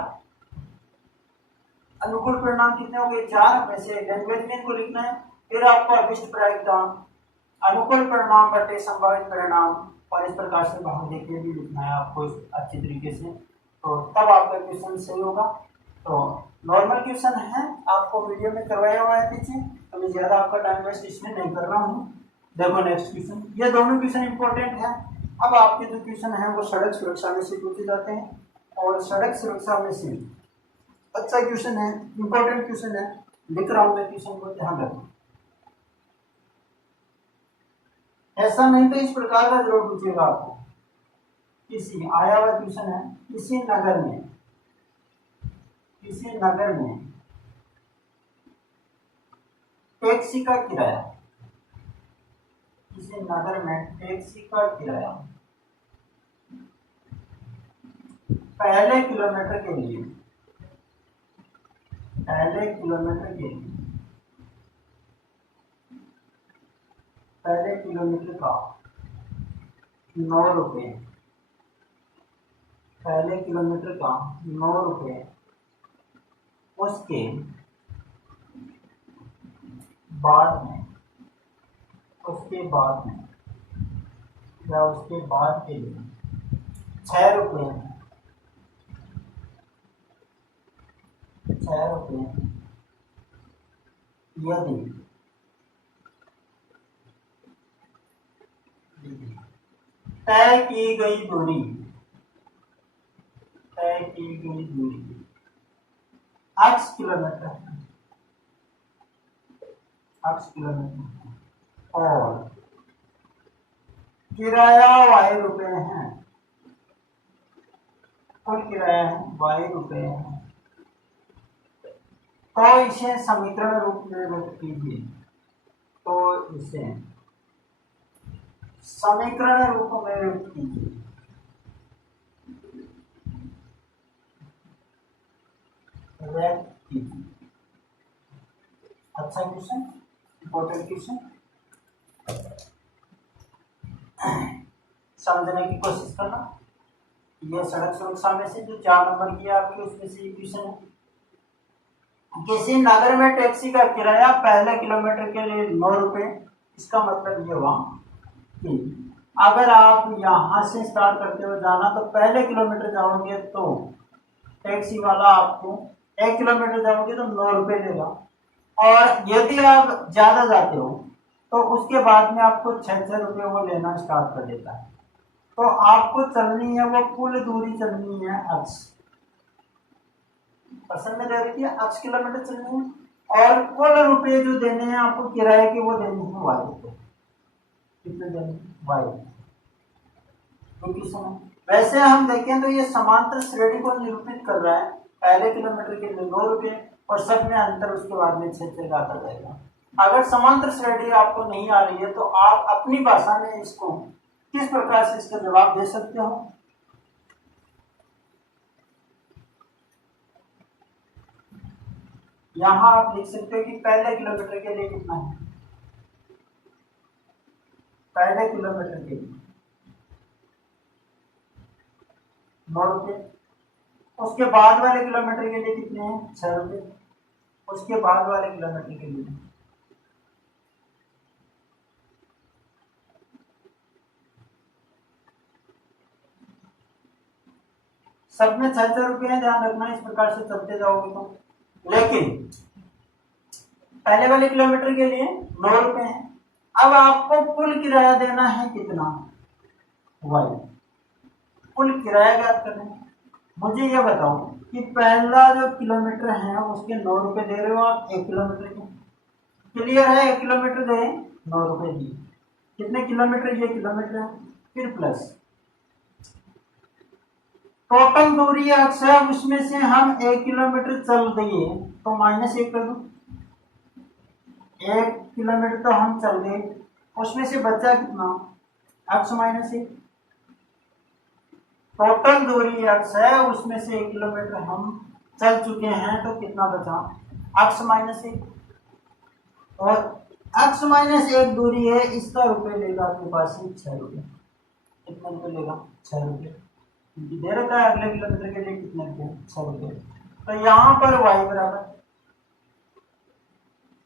अनुकूल परिणाम कितने हो गए 4, वैसे लैंग्वेज में इनको लिखना है। फिर आपको अभिष्ट प्रायिकता अनुकूल परिणाम बटे संभावित परिणाम, और इस प्रकार से भाग देके भी लिखना है आपको अच्छी तरीके से, तो तब आपका क्वेश्चन सही होगा। तो नॉर्मल क्वेश्चन है, आपको वीडियो में करवाया हुआ है पीछे, तो मैं ज्यादा आपका टाइम वेस्ट इसमें नहीं कर रहा हूँ। देखो नेक्स्ट क्वेश्चन, ये दोनों क्वेश्चन इंपॉर्टेंट है। अब आपके जो क्वेश्चन है वो सड़क सुरक्षा में से पूछे जाते हैं, और सड़क सुरक्षा में से अच्छा क्वेश्चन है, इंपॉर्टेंट क्वेश्चन है, लिख रहा हूँ मैं क्वेश्चन को, ध्यान रखना। ऐसा नहीं तो इस प्रकार का जरूर पूछेगा आपको, किसी आया हुआ क्वेश्चन है, किसी नगर में टैक्सी का किराया, किसी नगर में टैक्सी का किराया पहले किलोमीटर के लिए, पहले किलोमीटर का 9 रुपये, पहले किलोमीटर का 9 रुपये, उसके बाद में या उसके बाद के लिए 6 रुपये हैं, 6 रुपये यदि तय की गई दूरी 8 किलोमीटर है, 8 किलोमीटर और किराया y रुपए है, कुल किराया है y रुपए है, तो इसे समीकरण रूप में व्यक्त कीजिए। तो इसे समीकरण रूप में व्यक्त कीजिए। अच्छा क्वेश्चन, इंपॉर्टेंट क्वेश्चन, समझने की कोशिश करना। यह सड़क सुरक्षा में से जो 4 नंबर की आपकी उसमें से क्वेश्चन है। किसी नगर में टैक्सी का किराया पहले किलोमीटर के लिए 9 रुपए। इसका मतलब ये हुआ कि अगर आप यहाँ से स्टार्ट करते हुए जाना तो पहले किलोमीटर जाओगे तो टैक्सी वाला आपको 1 किलोमीटर जाओगे तो 9 रुपए लेगा, और यदि आप ज्यादा जाते हो तो उसके बाद में आपको 6 रुपये वो लेना स्टार्ट कर देता है। तो आपको चलनी है वो कुल दूरी चलनी है अक्स, पर्सन में दे रखी है 8 किलोमीटर चलनी है, और कुल रुपये जो देने हैं आपको किराए के वो देने हैं वाई को। कितने देने वाई समय। वैसे हम देखें तो ये समांतर श्रेणी को निरूपित कर रहा है। पहले किलोमीटर के लिए 9 रुपये और सब में अंतर उसके बाद में 6 आता जाएगा। अगर समांतर श्रेणी आपको नहीं आ रही है तो आप अपनी भाषा में इसको किस प्रकार से इसका जवाब दे सकते हो। यहां आप लिख सकते हो कि पहले किलोमीटर के लिए कितना है, पहले किलोमीटर के लिए 9 रुपये, उसके बाद वाले किलोमीटर के लिए कितने हैं 6 रुपये, उसके बाद वाले किलोमीटर के लिए सब में 6 रुपये है। ध्यान रखना, इस प्रकार से चलते जाओगे तो। लेकिन पहले वाले किलोमीटर के लिए 9 रुपये है। अब आपको कुल किराया देना है कितना, वाई, कुल किराया ज्ञात करना है। मुझे ये बताओ कि पहला जो किलोमीटर है उसके 9 रुपये दे रहे हो आप 1 किलोमीटर के। क्लियर है, 1 किलोमीटर गए 9 रुपये दिए, कितने किलोमीटर, ये किलोमीटर है, फिर प्लस टोटल दूरी अक्सर उसमें से हम 1 किलोमीटर चल दिए तो -1 कर दो। 1 किलोमीटर तो हम चल गए, उसमें से बचा कितना, x -1। टोटल दूरी x है, उसमें से 1 किलोमीटर हम चल चुके हैं तो कितना बचा, x -1। और x -1 दूरी है, इसका रुपये लेगा आपके पास 6 रुपये। कितना रुपये लेगा, 6 रुपये, दे रखा है अगले किलोमीटर के लिए कितने रुपये, 6 रुपये। तो यहाँ पर y बराबर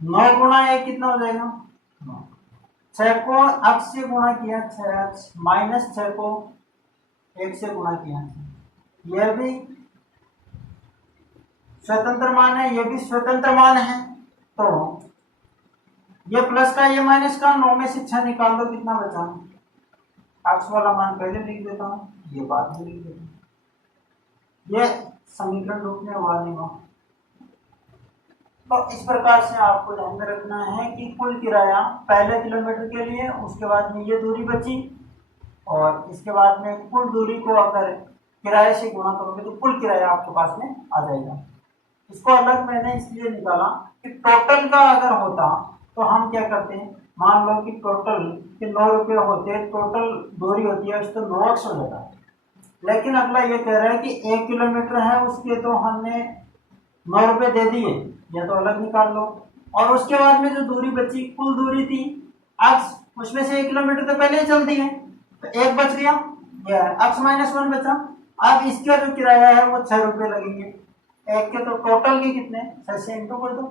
9 गुणा 1 कितना हो जाएगा 9। 6 को x से गुणा किया 6x, -6 को 1 से गुणा किया, यह भी स्वतंत्र मान है, यह भी स्वतंत्र मान है। तो ये प्लस का ये माइनस का, 9 में से 6 निकाल दो, कितना बचा, x वाला मान पहले लिख देता हूँ, ये बाद में लिख देता हूँ। ये समीकरण रूप में हुआ नहीं हुआ। तो इस प्रकार से आपको ध्यान में रखना है कि कुल किराया पहले किलोमीटर के लिए, उसके बाद में ये दूरी बची, और इसके बाद में कुल दूरी को अगर किराए से गुणा करोगे तो कुल किराया आपके पास में आ जाएगा। इसको अलग मैंने इसलिए निकाला कि टोटल का अगर होता तो हम क्या करते हैं, मान लो कि टोटल के 9 रुपये होते, टोटल दूरी होती है तो 9x हो जाता है। लेकिन अगला ये कह रहा है कि 1 किलोमीटर है उसके तो हमने 9 रुपये दे दिए, या तो अलग निकाल लो, और उसके बाद में जो दूरी बची कुल दूरी थी x, उसमें से 1 किलोमीटर तो पहले ही चल दी है तो 1 बच गया, यह x -1 बचा। अब इसका जो किराया है वो 6 रुपये लगेंगे, 1 के तो टोटल के कितने, 6 से इंटू कर दो,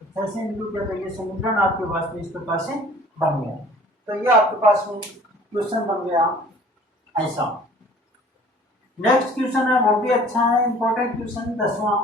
6 से इंटू किया तो ये समीकरण आपके पास में इस प्रकार से बन गया। तो ये आपके पास में क्वेश्चन बन गया ऐसा। नेक्स्ट क्वेश्चन है वो भी अच्छा है, इंपॉर्टेंट क्वेश्चन 10वां।